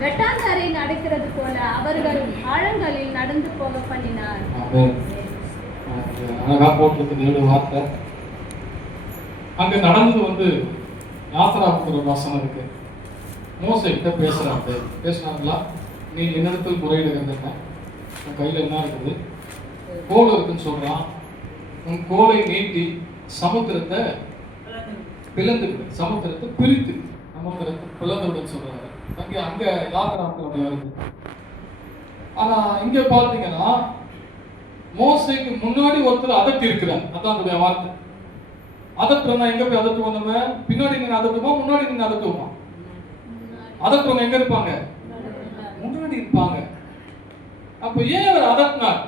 வெட்டாந்தாரை நடக்கிறது போல அவர்கள் ஆழங்களில் நடந்து போக பண்ணினார். அழகா போட்டிருக்கு 7 வார்த்தை. அங்க நடந்தது யாத்திராவுக்கு ஒரு வசனம் இருக்கு. மோசே கிட்ட பேசுறாங்களா, நீ என்னிடத்தில் முறையிடுகிறதுன்னா உன் கையில என்ன இருக்குது, கோல் இருக்குன்னு சொல்றான். உன் கோலை நீட்டி சமுத்திரத்தை பிளந்துவிடு, சமுத்திரத்தை பிரித்து சமுத்திரத்தை பிளந்துவிடுன்னு சொல்றாரு. அங்க யாத்திராவுக்கு வருது. ஆனா இங்க பாத்தீங்கன்னா மோசைக்கு முன்னாடி ஒருத்தர் அதட்டி இருக்கிறார். அதான் வார்த்தை. அதட்டுறா எங்க போய் அதட்டுவோம்? நம்ம பின்னாடி நின்று அதட்டுமா, முன்னாடி நின்று அதட்டுவோமா? அதட்டுறவங்க எங்க இருப்பாங்க? முன்னாடி இருப்பாங்க. அப்ப ஏன் அவர் அதட்டினார்?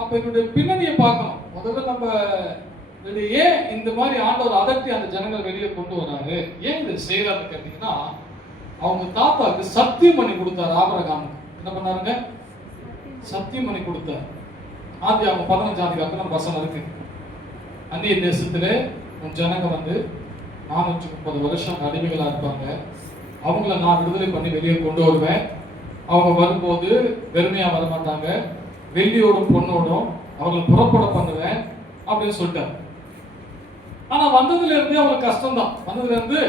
அப்ப என்னுடைய பின்னணியை பார்க்கணும். முதல்ல நம்ம ஏன் இந்த மாதிரி ஆண்டவர் அதட்டி அந்த ஜனங்கள் வெளியே கொண்டு வராரு, ஏன் இதை செய்யறாரு கேட்டீங்கன்னா, அவங்க தாத்தாவுக்கு சத்தியம் பண்ணி கொடுத்தாரு. ஆபிரகாமுக்கு என்ன பண்ணாருங்க? சத்தியம் பண்ணி கொடுத்தார். ஆதியாகமம் 15 வசனம் இருக்கு. அந்நிய தேசத்திலே உன் ஜனங்க 430 வருஷம் அடிமைகளா இருப்பாங்க. அவங்கள நான் விடுதலை பண்ணி வெளியே கொண்டு வருவேன். அவங்க வரும்போது வெறுமையா வரமாட்டாங்க, வெள்ளியோடும் பொண்ணோடும் அவங்களை புறப்பட பண்ணுவேன் அப்படின்னு சொல்லிட்டாங்க. ஆனா வந்ததுல இருந்தே அவங்களுக்கு கஷ்டம்தான். வந்ததுல இருந்து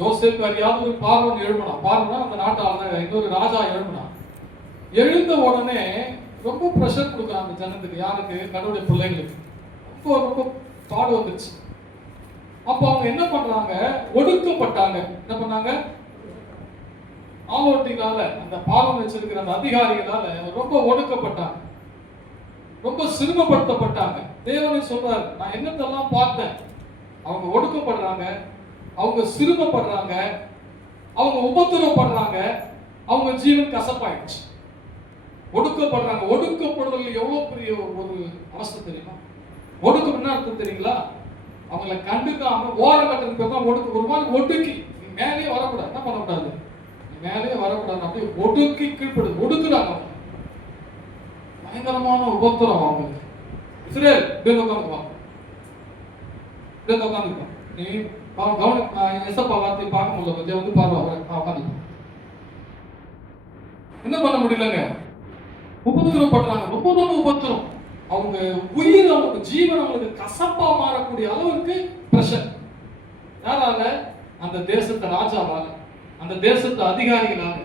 யோசேப்பு அறியாத ஒரு பார்வன் எழுப்பினான். பார்வன் அந்த நாட்டாள இன்னொரு ராஜா எழுப்பினான். எழுந்த உடனே ரொம்ப ப்ரெஷர் கொடுக்குறாங்க அந்த ஜனத்துக்கு. யாருக்கு? கடவுளுடைய பிள்ளைங்களுக்கு ரொம்ப பாடு வந்துச்சு. அப்ப அவங்க என்ன பண்றாங்க? ஒடுக்கப்பட்டாங்க. என்ன பண்ணாங்க? ஆலோட்டினால, அந்த பாலம் வச்சிருக்கிற அந்த அதிகாரிகளால ரொம்ப ஒடுக்கப்பட்டாங்க, ரொம்ப சிறுமப்படுத்தப்பட்டாங்க. தேவனை சொல்றாரு, நான் என்னத்தெல்லாம் பார்த்தேன். அவங்க ஒடுக்கப்படுறாங்க, அவங்க சிறுமப்படுறாங்க, அவங்க உபத்திரப்படுறாங்க, அவங்க ஜீவன் கசப்பாயிடுச்சு. ஒடுக்கப்படுறாங்க. ஒடுக்கப்படுதல் எவ்வளவு பெரிய ஒரு அவஸ்தை தெரியுமா? ஒடுக்கம் என்ன அர்த்தம் தெரியுங்களா? அவங்களை கண்டுக்காம ஓரங்கட்டதுக்கு பேர் தான் ஒடுக்கு. ஒரு மாதிரி ஒடுக்கி மேலேயே வரக்கூடாது. என்ன பண்ணக்கூடாது? மேலேயே வரக்கூடாது. அப்படியே ஒடுக்கி கீழ்படுது, ஒடுக்குறாங்க. பயங்கரமான உபத்திரம் அவங்களுக்கு. இஸ்ரேல் உட்காந்துக்குவாங்க, உட்காந்துக்குவான். நீ எசப்பா வார்த்தை பார்க்க முடியல, கொஞ்சம் பாருவா உட்காந்துக்குவான். என்ன பண்ண முடியலங்க? உபத்திரப்படுறாங்க. ரொம்ப உபத்திரம். அவங்க உயிர், அவங்க ஜீவன் அவங்களுக்கு கசப்பா மாறக்கூடிய அளவுக்கு பிரஷர். யாரால? அந்த தேசத்து ராஜாவால, அந்த தேசத்து அதிகாரிகளால,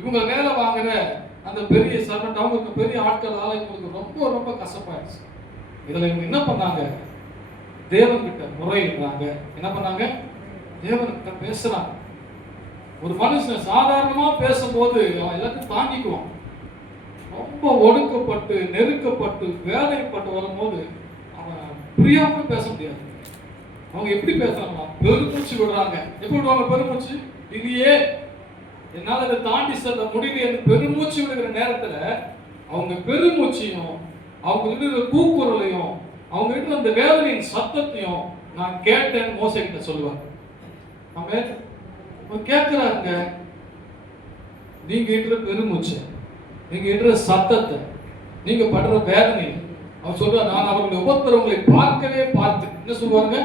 இவங்க வேலை வாங்குற அந்த பெரிய சர்வெண்ட், அவங்களுக்கு பெரிய ஆட்களால இவங்களுக்கு ரொம்ப கசப்பாயிடுச்சு. இதுல இவங்க என்ன பண்ணாங்க? தேவன்கிட்ட முறையிடுறாங்க. என்ன பண்ணாங்க? தேவன்கிட்ட பேசுறாங்க. ஒரு மனுஷன் சாதாரணமா பேசும்போது அவன் எல்லாத்தையும் தாங்கிக்குவான். ரொம்ப ஒடுக்கப்பட்டு நெருக்கப்பட்டு வேதனைப்பட்டு வரும்போது அவன் புரியாம பேச முடியாது. அவங்க எப்படி பேசுறாங்க? பெருமூச்சு விடுறாங்க. எப்படி விடுவாங்க? பெருமூச்சு. இல்லையே, என்னால அதை தாண்டி செல்ல முடியல பெருமூச்சு விடுகிற நேரத்துல அவங்க பெருமூச்சையும், அவங்க இருக்கிற கூக்குரலையும், அவங்க இருக்கிற அந்த வேதனையின் சத்தத்தையும் நான் கேட்டேன் மோசே கிட்ட சொல்லுவாங்க. அவங்க கேட்கிறாங்க, நீங்க இருக்கிற பெருமூச்சு, நீங்க இருக்கிற சத்தத்தை, நீங்க படுற வேதனை. அவர் சொல்ற, நான் அவர்களுடைய உபத்திரவங்களை பார்க்கவே பார்த்து. என்ன சொல்லுவாங்க?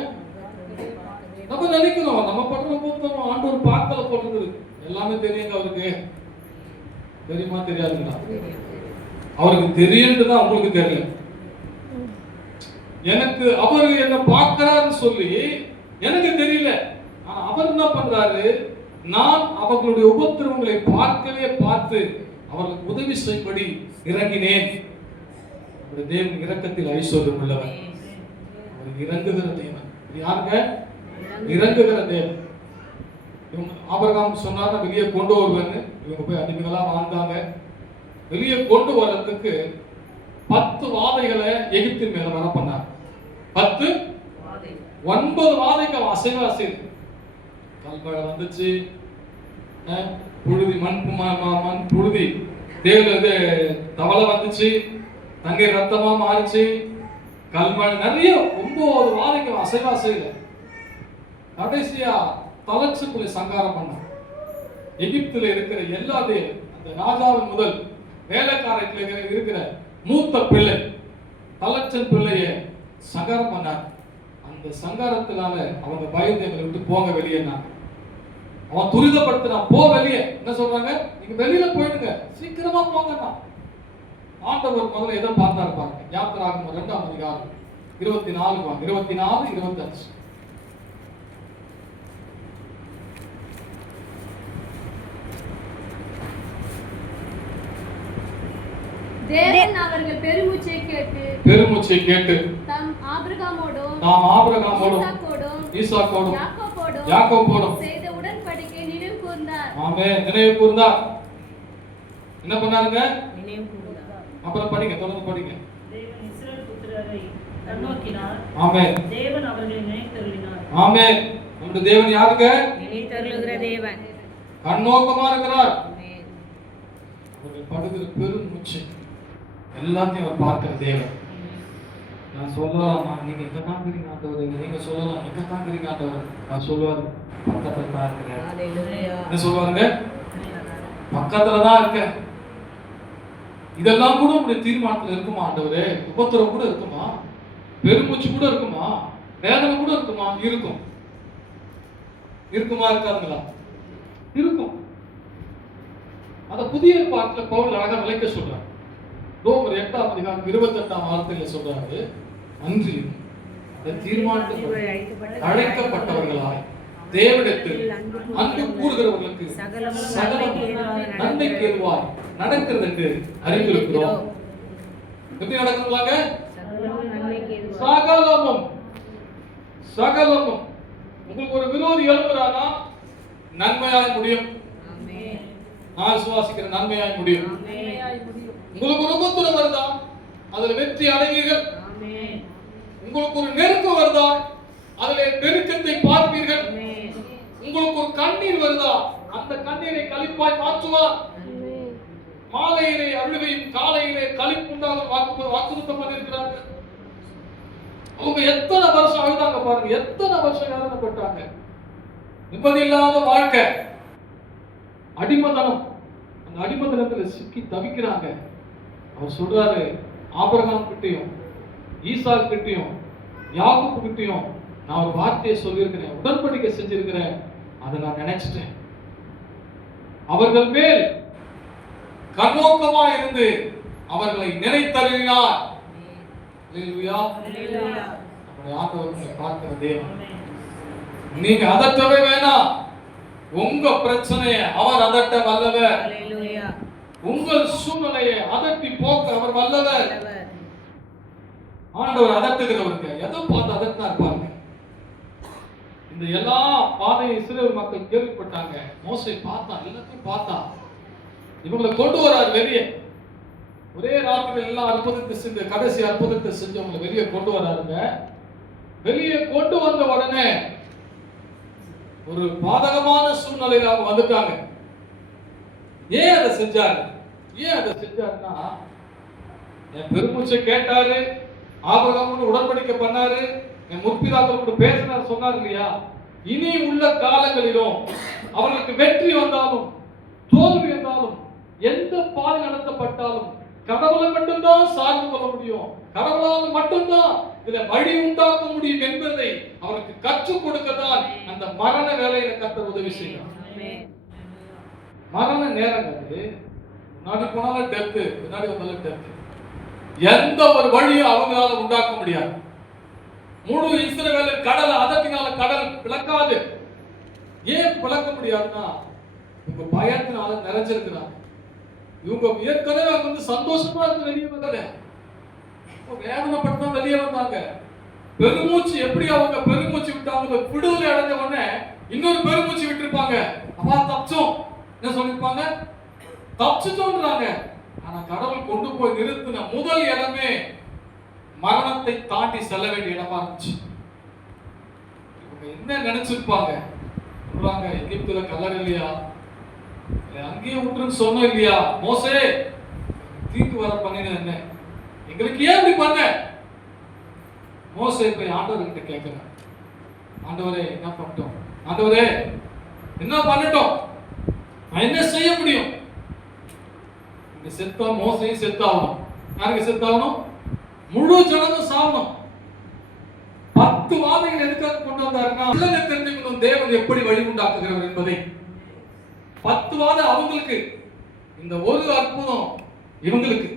நம்ம நினைக்கிறோம் நம்ம படுற உபத்திரம் ஆண்டவர் பார்க்கல போடுறது. எல்லாமே தெரியுங்க அவருக்கு. தெரியுமா? தெரியாதுங்களா? அவருக்கு தெரியுதுதான், உங்களுக்கு தெரியல. எனக்கு அவர் என்ன பார்க்கிறாருன்னு சொல்லி எனக்கு தெரியல. ஆனா அவர் என்ன பண்றாரு? நான் அவர்களுடைய உபத்திரவங்களை பார்க்கவே பார்த்து அவர்களுக்கு உதவி செய்யும்படி இறங்கினேன். தேவன் இரக்கத்தில் ஐஸ்வர்யம் உள்ளவர். இறங்குகிற தேவன். யாருங்க? இறங்குகிற தேவன். ஆபிரகாம் சொன்னார், வெளியே கொண்டு வருவேன்னு. இவங்க போய் அடிமைகளா வாழ்ந்தாங்க. வெளியே கொண்டு வர்றதுக்கு 10 வாதைகளை எகிப்தின் மேல வர பண்ணார். 9 வாதைக்கு அவன் அசைவாசி. கல்மழை வந்துச்சு, புழுதி, மண் புழுதி, தேவல தவளை வந்துச்சு, தங்கை ரத்தமா மாறிச்சு, கல்மழை, நிறைய 9 வாதைக்கு அசைவாசையில கடைசியா தலைச்சுக்குள்ளே சங்காரம் பண்ண. எகிப்துல இருக்கிற எல்லாத்தையும், அந்த ராஜாவின் முதல் வேலைக்காரத்தில் இருக்கிற மூத்த பிள்ளை தலைச்சன் பிள்ளைய சங்காரம் பண்ணார். அந்த சங்காரத்தினால அவங்க பயந்து எங்களை விட்டு போங்க வெளியேனாங்க. அவன் துரிதப்படுத்தினான், போ வெளியே. என்ன சொல்றாங்க? நீங்க வெளியில போயிடுங்க, சீக்கிரமா போங்கண்ணா. ஆண்டவர் முதல்ல எதை பார்த்தா இருப்பாங்க? யாத்திராகமம் 2ஆம் அதிகாரம் 24 24 25. தேவன் அவர்கள் பெருமூச்சை கேட்டு தாம் ஆபிரகாமோடும் ஈசாக்கோடும் யாக்கோபோடும் செய்த உடன்படிக்கை நினைவு கூர்ந்தார். ஆமென். நினைவு கூர்ந்தார். என்ன பண்ணாருங்க? நினைவு கூர்ந்தார். அப்புறம் படிங்க, தொடர்ந்து படிங்க. தேவன் இஸ்ரவேல் புத்திரரை கண்ணோக்கினார். ஆமென். தேவன் அவர்களை நினைத்தருளினார். ஆமென். நம்முடைய தேவன் யாருங்க? நினைத்தருளுகிற தேவன், கண்ணோக்கமா இருக்கிறார். அவர்கள் படுகிற பெரும் மூச்சு எல்லாத்தையும் அவர் பார்க்கிற தேவன். நான் சொல்லலாம், நீங்க எங்க தாங்கிறீங்க ஆண்டவரே, நீங்க சொல்லலாம் எங்க தாங்கிறீங்க ஆண்டவரே. நான் சொல்லுவாரு, பக்கத்துல தான் இருக்கிறேன். என்ன சொல்லுவாருங்க? பக்கத்துல தான் இருக்க. இதெல்லாம் கூட உங்களுடைய தீர்மானத்துல இருக்குமா ஆண்டவரே? உபத்திரம் கூட இருக்குமா? பெருமூச்சு கூட இருக்குமா? வேதனை கூட இருக்குமா? இருக்கும். இருக்குமா? இருக்காதுங்களா? இருக்கும். அத புதிய ஏற்பாட்டுல பவுல் அழகா விளக்க சொல்றார். ரோமர் 8ஆம் அதிகாரம் 28ஆம் வார்த்தையில சொல்றாரு, அன்று தீர்மானத்துக்கு அழைக்கப்பட்டவர்களாய் தேவனிடத்தில் அன்பு கூறுகிறவர்களுக்கு சகலம் நன்மைக்கு ஏதுவாய் நடக்கிறதுக்கு அறிந்திருக்கிறோம். எப்படி நடக்குதுங்களாங்க? சகலமும். சகலமும். உங்களுக்கு ஒரு விரோதி எழுப்புறானா நன்மையாய் முடியும். நான் விசுவாசிக்கிற நன்மையாய் முடியும். உங்களுக்கு ஒரு உபத்திரம் வருதா, அதுல வெற்றி அடைவீர்கள். உங்களுக்கு ஒரு நெருக்கம் வருதா, அதுல நெருக்கத்தை பார்ப்பீர்கள். உங்களுக்கு ஒரு கண்ணீர் வருதா, அந்த கண்ணீரை களிப்பாய் மாற்றுவார். மாலையிலே அழுகையும் காலையிலே களிப்புண்டாலும் வாக்குறுத்தம் பண்ணியிருக்கிறார்கள். அவங்க எத்தனை வருஷம் அழுதாங்க பாருங்க, எத்தனை வருஷம் வேதனைப்பட்டாங்க. நிம்மதி இல்லாத வாழ்க்கை, அடிமதனம். அந்த அடிமதனத்துல சிக்கி தவிக்கிறாங்க. அவர் சொல்றாரு, ஆபிரகாம் கிட்டையும் ஈசாக்கு கிட்டையும் யாக்கோபு கிட்டையும் நான் ஒரு வார்த்தையை சொல்லியிருக்கிறேன், உடன்படிக்கை செஞ்சிருக்கிறேன். அதை நான் நினைச்சிட்டேன். அவர்கள் மேல் கண்ணோக்கமா இருந்து அவர்களை நினைத்தருளினார். அல்லேலூயா. நம்முடைய ஆண்டவரை பார்க்கிற தேவன். நீங்க அதட்டவே வேணாம். உங்க பிரச்சனையை அவர் அதட்ட வல்லவர். உங்கள் சூழ்நிலையை அதட்டி போக்க அவர் வல்லவர். ஆண்டவர் அதட்டுகிறவருக்கு எதை பார்த்து அதட்டினா இருப்பாங்க. இந்த எல்லா பாதையை இஸ்ரவேல் மக்கள் கேள்விப்பட்டாங்க. மோசே பார்த்தா, எல்லாத்தையும் பார்த்தா. இவங்களை கொண்டு வரார் வெளியே. ஒரே ராத்திரியில் எல்லாம் அற்புதத்தை செஞ்சு, கடைசி அற்புதத்தை செஞ்சு அவங்களை வெளியே கொண்டு வராருங்க. வெளியே கொண்டு வந்த உடனே ஒரு பாதகமான சூழ்நிலையில அவங்க வந்துட்டாங்க. ஏன் அதை செஞ்சாரு? ஏன் அதை செஞ்சாருன்னா, என் பெருமூச்சை கேட்டாரு, ஆபிரகாமோடு உடன்படிக்கை பண்ணாரு, என் முற்பிதாக்கள் கூட பேசினார் சொன்னார் இல்லையா? இனி உள்ள காலங்களிலும் அவர்களுக்கு வெற்றி வந்தாலும் தோல்வி வந்தாலும் எந்த பாதை நடத்தப்பட்டாலும் கடவுளை மட்டும்தான் சார்ந்து கொள்ள முடியும். கடவுளால் மட்டும்தான் இதுல வழி உண்டாக்க முடியும் என்பதை அவருக்கு கற்றுக் கொடுக்கதான் அந்த மரண வேலையில கர்த்தர் உதவி செய்யும். மரண நேரங்கிறது முன்னாடி போனாலும் டெத், முன்னாடி வந்தாலும் டெத். எந்த ஒரு வழியும் அவங்களால உண்டாக்க முடியாது. முழு இஸ்ரவேலின் கடல் அதட்டினால கடல் பிளக்காது. ஏன் பிளக்க முடியாதுன்னா, இவங்க பயத்தினால நிறைஞ்சிருக்கிறாங்க. இவங்க ஏற்கனவே வந்து சந்தோஷமா இருந்து வெளியே வரல, வேதனைப்பட்டு வெளியே வந்தாங்க. பெருமூச்சு எப்படி அவங்க பெருமூச்சு விட்டாங்க, விடுதலை அடைஞ்ச உடனே இன்னொரு பெருமூச்சு விட்டுருப்பாங்க. அப்பா தப்பிச்சோம் என்ன சொல்லிருப்பாங்க, தப்பிச்சுட்டோன்றாங்க. ஆனா கடவுள் கொண்டு போய் நிறுத்தின முதல் இடமே மரணத்தை தாண்டி செல்ல வேண்டிய இடமா இருந்துச்சு. இவங்க என்ன நினைச்சிருப்பாங்க, சொல்றாங்க எகிப்துல கல்லறை இல்லையா, அங்கேயே விட்டுன்னு சொன்னோம் இல்லையா, மோசே தீக்கு வர பண்ணினது என்ன, எங்களுக்கு ஏன் இப்படி பண்ண? மோசே போய் ஆண்டவர்கிட்ட கேட்கிறேன், ஆண்டவரே என்ன பண்ணிட்டோம், ஆண்டவரே என்ன பண்ணிட்டோம், நான் என்ன செய்ய முடியும்? இங்க செத்தா மோசையும் செத்தாகணும். யாருக்கு செத்தாகணும்? முழு ஜனமும் சாகணும். 10 வாதைகள் எதுக்காக கொண்டு வந்தாருன்னா, தெரிஞ்சுக்கணும் தேவன் எப்படி வழி உண்டாக்குகிறவர் என்பதை. 10 வாதை அவங்களுக்கு, இந்த ஒரு அற்புதம் இவங்களுக்கு.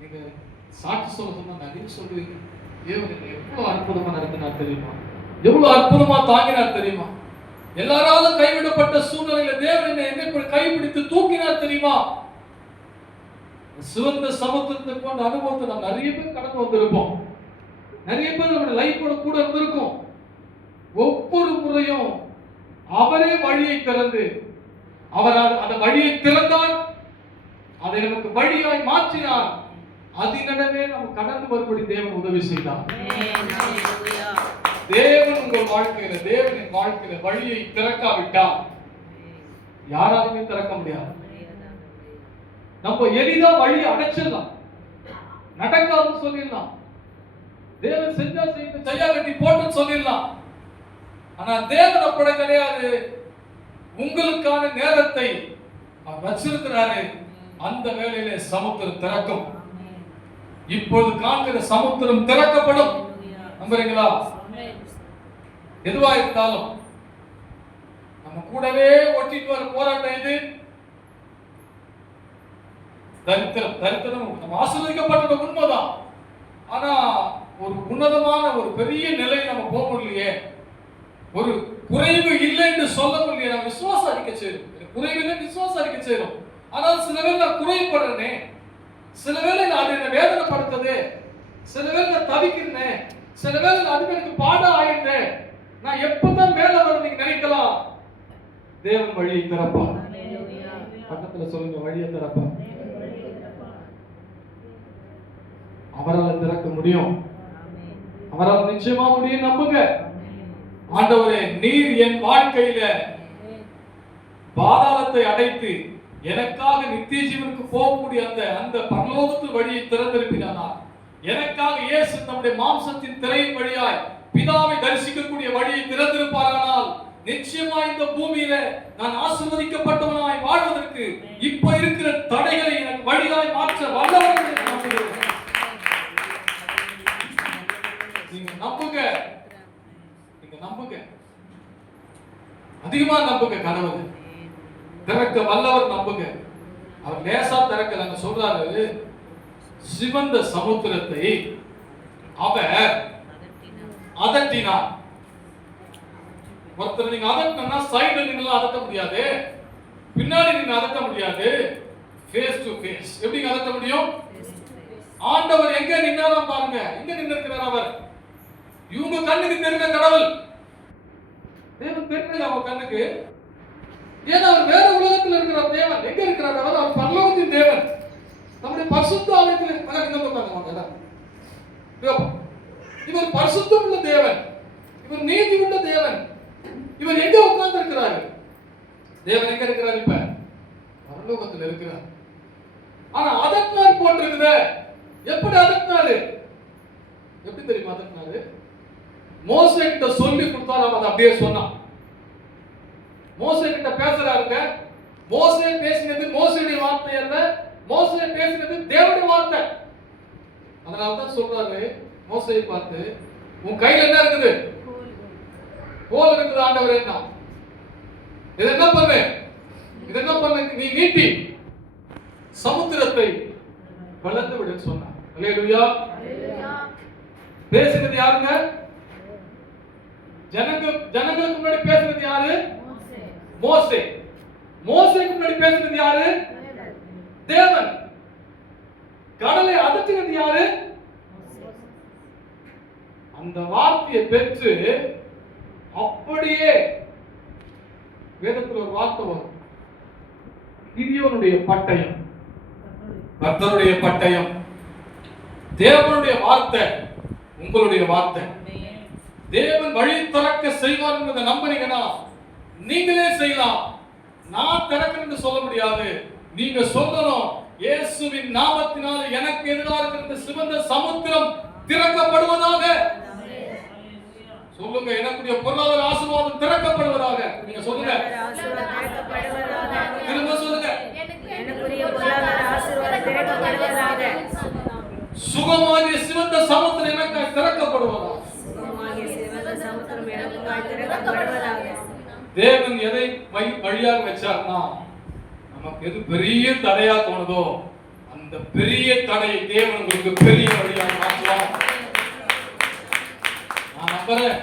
நீங்க சாட்சி சொல்ல சொன்னா நிறைய சொல்லுவீங்க. தேவன் எவ்வளவு அற்புதமா நடத்தினார் தெரியுமா? எவ்வளவு அற்புதமா தாங்கினார் தெரியுமா? எல்லாராலும் கைவிடப்பட்ட சூழ்நிலையில தேவன் என்னை கைப்பிடித்து தூக்கினார் தெரியுமா? சிவந்த சமுத்திரத்தை போன்ற அனுபவத்தை நம்ம நிறைய பேர் கடந்து வந்திருப்போம். நிறைய பேர் நம்ம லைஃபோட கூட இருந்திருக்கோம். ஒவ்வொரு முறையும் அவரே வழியை திறந்து, அவர் அந்த வழியை திறந்தார், அதை நமக்கு வழியாய் மாற்றினார். அதனிடமே நம்ம கடந்து வரும்படி தேவன் உதவி செய்தார். தேவன் உங்கள் வாழ்க்கையில, தேவனின் வாழ்க்கையில வழியை திறக்காவிட்டால் யாராலுமே திறக்க முடியாது. நம்ம எளிதா வழியை அடைச்சிடலாம், நடக்காதுன்னு சொல்லிடலாம், தேவன் செஞ்சா செய்யா கட்டி போட்டுன்னு சொல்லிடலாம். ஆனா தேவன் அப்படி கிடையாது. உங்களுக்கான நேரத்தை அவர் வச்சிருக்கிறாரு. அந்த வேளையிலே சமுத்திரம் திறக்கும். இப்பொழுது காண்கிற சமுத்திரம் திறக்கப்படும். நம்புறீங்களா? எதுவா இருந்தாலும் நம்ம கூடவே ஒட்டிட்டு வர போராட்டம் இது. தரித்திரம் நம்ம ஆசீர்வதிக்கப்பட்டது உண்மைதான். ஆனா ஒரு உன்னதமான ஒரு பெரிய நிலை நம்ம போக முடியலையே. ஒரு குறைவு இல்லை என்று சொல்ல முடியல. நம்ம விசுவாசம் அறிக்கை செய்யணும். குறைவு இல்லை விசுவாசம் அறிக்கை செய்யணும். ஆனால் சில வேளை நான் குறைப்படுறேனே, சில வேளை நான் அதை வேதனைப்படுத்தது, சில வேளை நான் தவிக்கிறேன், சில வேளை அது எனக்கு பாடா ஆயிருந்தேன், நான் எப்பதான் மேல வர நீங்க நினைக்கலாம். தேவன் வழியை திறப்பார். பக்கத்துல சொல்லுங்க, வழியை திறப்பார். அவரால் திறக்க முடியும். அவரால் நிச்சயமா முடியும். நம்புங்க. ஆண்டவரே, நீர் என் வாழ்க்கையில பாதாளத்தை அடைத்து எனக்காக நித்திய ஜீவனுக்கு போகக்கூடிய அந்த பரலோகத்து வழியை திறந்திருக்கிறார். எனக்காக இயேசு நம்முடைய மாம்சத்தின் திரையின் வழியாய் பிதாவை தரிசிக்கக்கூடிய வழியை திறந்திருப்பாரானால் நிச்சயமா இந்த பூமியில நான் ஆசீர்வதிக்கப்பட்டவனாய் வாழ்வதற்கு இப்ப இருக்கிற தடைகளை எனக்கு வழியாய் மாற்ற வல்லவர் என்று நம்புகிறேன். நீங்க நம்புங்க, நீங்க நம்புங்க, அதிகமா நம்புங்க. கடவுள் திறக்க வல்லவர், நம்புங்க. அவர் லேசா திறக்கலங்க. சொல்றாரு, சிவந்த சமுத்திரத்தை அவர் அதட்டினார். ஒருத்தர் நீங்க அதட்டினா சைடுல நீங்க அதட்ட முடியாது, பின்னாடி நீங்க அதட்ட முடியாது, ஃபேஸ் டு ஃபேஸ் எப்படி அதட்ட முடியும்? ஆண்டவர் எங்க நின்னாலும் பாருங்க, எங்க நின்று இருக்கிறார் அவர். இவங்க கண்ணுக்கு தெரிஞ்ச கடவுள், தேவன் தெரிஞ்சது அவர் கண்ணுக்கு. ஏன்னா அவர் வேற உலகத்தில் இருக்கிற தேவன். எங்க இருக்கிறார் அவர்? அவர் பரலோகத்தின் தேவன். நம்முடைய பரிசுத்த ஆலயத்தில் இவர் பரிசுத்தம் உள்ள தேவன், இவர் நீதி உள்ள தேவன். இவர் எங்க உட்கார்ந்து இருக்கிறாரு? தேவன் எங்க இருக்கிறார்? இப்ப பரலோகத்தில் இருக்கிறார். ஆனா அதட்டினார் போட்டிருக்குது. எப்படி அதட்டினாரு? எப்படி தெரியுமா அதட்டினாரு? மோசே கிட்ட சொல்லி கொடுத்தாரு, அவன் அப்படியே சொன்னான். மோசே கிட்ட பேசுறாருங்க. மோசே பேசினது மோசேயுடைய வார்த்தை அல்ல, மோசே பேசினது தேவனுடைய வார்த்தை. அதனாலதான் சொல்றாரு மோசேயை பார்த்து, உன் கையில என்ன இருக்குது? கோல் இருக்குது ஆண்டவரே. இது என்ன பண்ணு? இது என்ன பண்ணு? நீ நீட்டி சமுத்திரத்தை வளர்ந்து விடுன்னு சொன்னார். அல்லேலூயா. பேசினது யாருங்க? ஜனங்களுக்கு முன்னாடி பேசுறது யாரு? மோசே. மோசேக்கு முன்னாடி பேசுறது யாரு? தேவன். கடலை அதட்டினது யாரு? அந்த வார்த்தையை பெற்று அப்படியே வேதத்தில் ஒரு வார்த்தை வரும், கிதியோனுடைய பட்டயம், கர்த்தருடைய பட்டயம். தேவனுடைய வார்த்தை உங்களுடைய வார்த்தை. தேவன் வழி திறக்க செய்வார் என்பதை நம்புறீங்கன்னா நீங்களே செய்யலாம். நான் திறக்கிறேன்னு சொல்ல முடியாது, நீங்க சொல்லணும், இயேசுவின் நாமத்தினால் எனக்கு எதிராக இருக்கிற சிவந்த சமுத்திரம் திறக்கப்படுவதாக சொல்லுங்க. எனக்குரிய பொருளாதார ஆசீர்வாதம் திறக்கப்படுவதாக நீங்க சொல்லுங்க. திரும்ப சொல்லுங்க. எனக்குரிய பொருளாதார ஆசீர்வாதம் திறக்கப்படுவதாக. சுகமாகிய சிவந்த சமுத்திரம் எனக்கு திறக்கப்படுவதாக. சுகமாகிய சிவந்த சமுத்திரம் எனக்காய் திறக்கப்படுவதாக. தேவன் எதை வழியாக வச்சார்னா, நமக்கு எது பெரிய தடையா தோணுதோ அந்த பெரிய தடையை தேவன் உங்களுக்கு பெரிய வழியாக மாற்றுவார். நான் நம்புறேன்.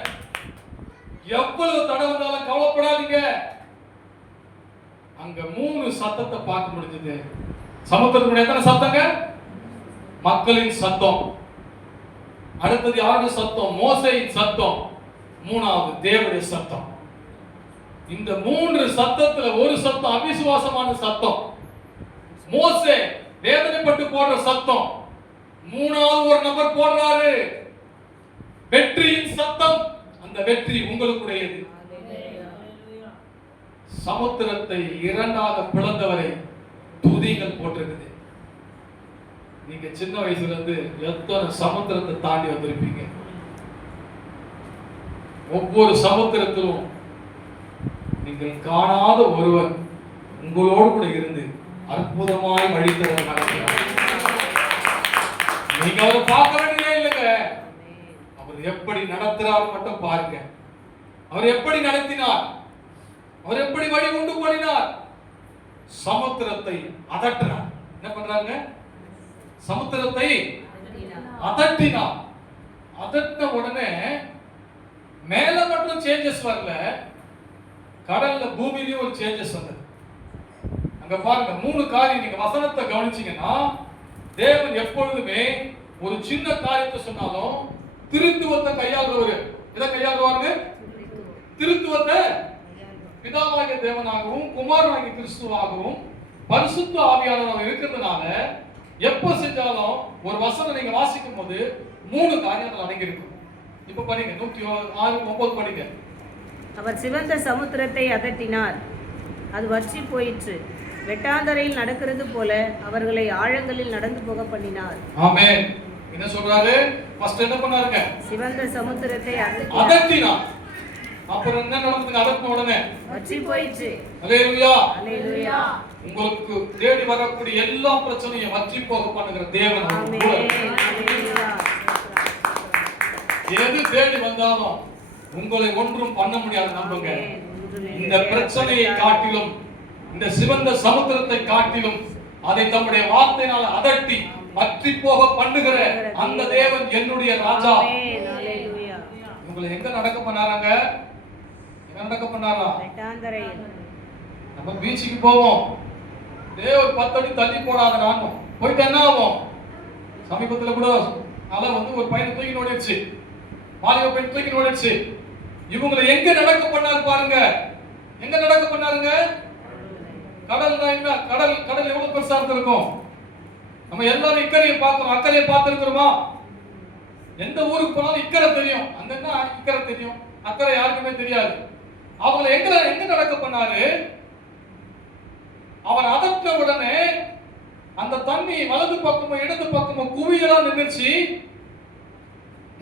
எவ்வளவு தடை வந்தாலும் கவலைப்படாதீங்க. அங்க 3 சத்தத்தை பார்க்க முடிஞ்சது. சமுத்திரத்துடைய எத்தனை சத்தங்க? மக்களின் சத்தம். அடுத்தது யாருடைய சத்தம்? மோசேயின் சத்தம். 3வது தேவனுடைய சத்தம். இந்த 3 சத்தத்துல ஒரு சத்தம் அவிசுவாசமான சத்தம். மோசே வேதனைப்பட்டு போடுற சத்தம். 3வது ஒரு நபர் போடுறாரு வெற்றியின் சத்தம். அந்த வெற்றி உங்களுக்குடையது. சமுத்திரத்தை 2ஆக பிளந்தவரை துதிகள் போட்டிருக்குது. நீங்க சின்ன வயசுல இருந்து எத்தனை சமுத்திரத்தை தாண்டி வந்திருப்பீங்க. ஒவ்வொரு சமுத்திரத்திலும் நீங்கள் காணாத ஒருவர் உங்களோடு கூட இருந்து அற்புதமாய் வழித்தவர் நடக்கிறார். நீங்க அவரை பார்க்க வேண்டியதே இல்லைங்க. அவர் எப்படி நடத்துறார் மட்டும் பாருங்க. அவர் எப்படி நடத்தினார், அவர் எப்படி வழி உண்டு பண்ணினார். சமுத்திரத்தை அதட்டினார். என்ன பண்றாங்க? சமுத்திரத்தை அதட்டினார். அதட்ட உடனே மேல மட்டும் சேஞ்சஸ் வரல, கடல்ல பூமியிலயும் ஒரு சேஞ்சஸ் வந்தது. அங்க பாருங்க 3 காரியம். நீங்க வசனத்தை கவனிச்சீங்கன்னா, தேவன் எப்பொழுதுமே ஒரு சின்ன காரியத்தை சொன்னாலும் திருத்துவத்தை கையாளுறவர். எதை கையாளுவாங்க? திருத்துவத்தை. பிதாவாகிய தேவனாகவும் குமாரனாகிய கிறிஸ்துவாகவும் பரிசுத்த ஆவியானவர் இருக்கிறதுனால எப்ப செஞ்சாலும் ஒரு வசனம் நீங்க வாசிக்கும் போது 3 காரியங்கள் அடங்கி இருக்கும். இப்ப படிங்க 106:9 படிங்க. அவர் சிவந்த சமுத்திரத்தை அதட்டினார், அது வற்றி போயிற்று. வெட்டாந்தரையில் நடக்கிறது போல அவர்களை ஆழங்களில் நடந்து போக பண்ணினார். ஆமென். என்ன சொல்றாரு? ஃபர்ஸ்ட் என்ன பண்ணாருங்க? சிவந்த சமுத்திரத்தை அதட்டினார். அப்புறம் என்ன நடந்தது? அதட்டின உடனே வற்றி போயிற்று. அல்லேலூயா. அல்லேலூயா. உங்களுக்கு தேடி வரக்கூடிய எல்லா பிரச்சனையும் வற்றி போக பண்ணுகிற தேவன். எது தேடி வந்தாலும் உங்களை ஒன்றும் பண்ண முடியாது. நம்புங்க. இந்த பிரச்சனையை காட்டிலும், இந்த சிவந்த சமுத்திரத்தை காட்டிலும் அதை தம்முடைய வார்த்தையினால அதட்டி வற்றி போக பண்ணுகிற அந்த தேவன் என்னுடைய ராஜா. உங்களை எங்க நடக்க பண்ணாராங்க? எங்க நடக்க பண்ணாரா? நம்ம பீச்சுக்கு போவோம். ஒரு 10 அடி தள்ளி போடாத நானும் போயிட்டு என்ன ஆகும்? சமீபத்தில் கூட அலை வந்து ஒரு பையனை தூக்கி ஓடிடுச்சு. வாலிப பையன் தூக்கி ஓடிடுச்சு. இவங்களை எங்க நடக்க பண்ணாரு பாருங்க. எங்க நடக்க பண்ணாருங்க? கடல் தான். என்ன கடல்? கடல் எவ்வளவு பெருசா இருக்கும். நம்ம எல்லாரும் இக்கரையை பார்க்கிறோம். அக்கறையை பார்த்திருக்கிறோமா? எந்த ஊருக்கு போனாலும் இக்கரை தெரியும். அங்க என்ன இக்கரை தெரியும், அக்கறை யாருக்குமே தெரியாது. அவங்களை எங்க நடக்க பண்ணாரு? அவர் அதட்ட உடனே அந்த தண்ணி வலது பக்கமும் இடது பக்கமும் குவியலா நின்றுச்சு.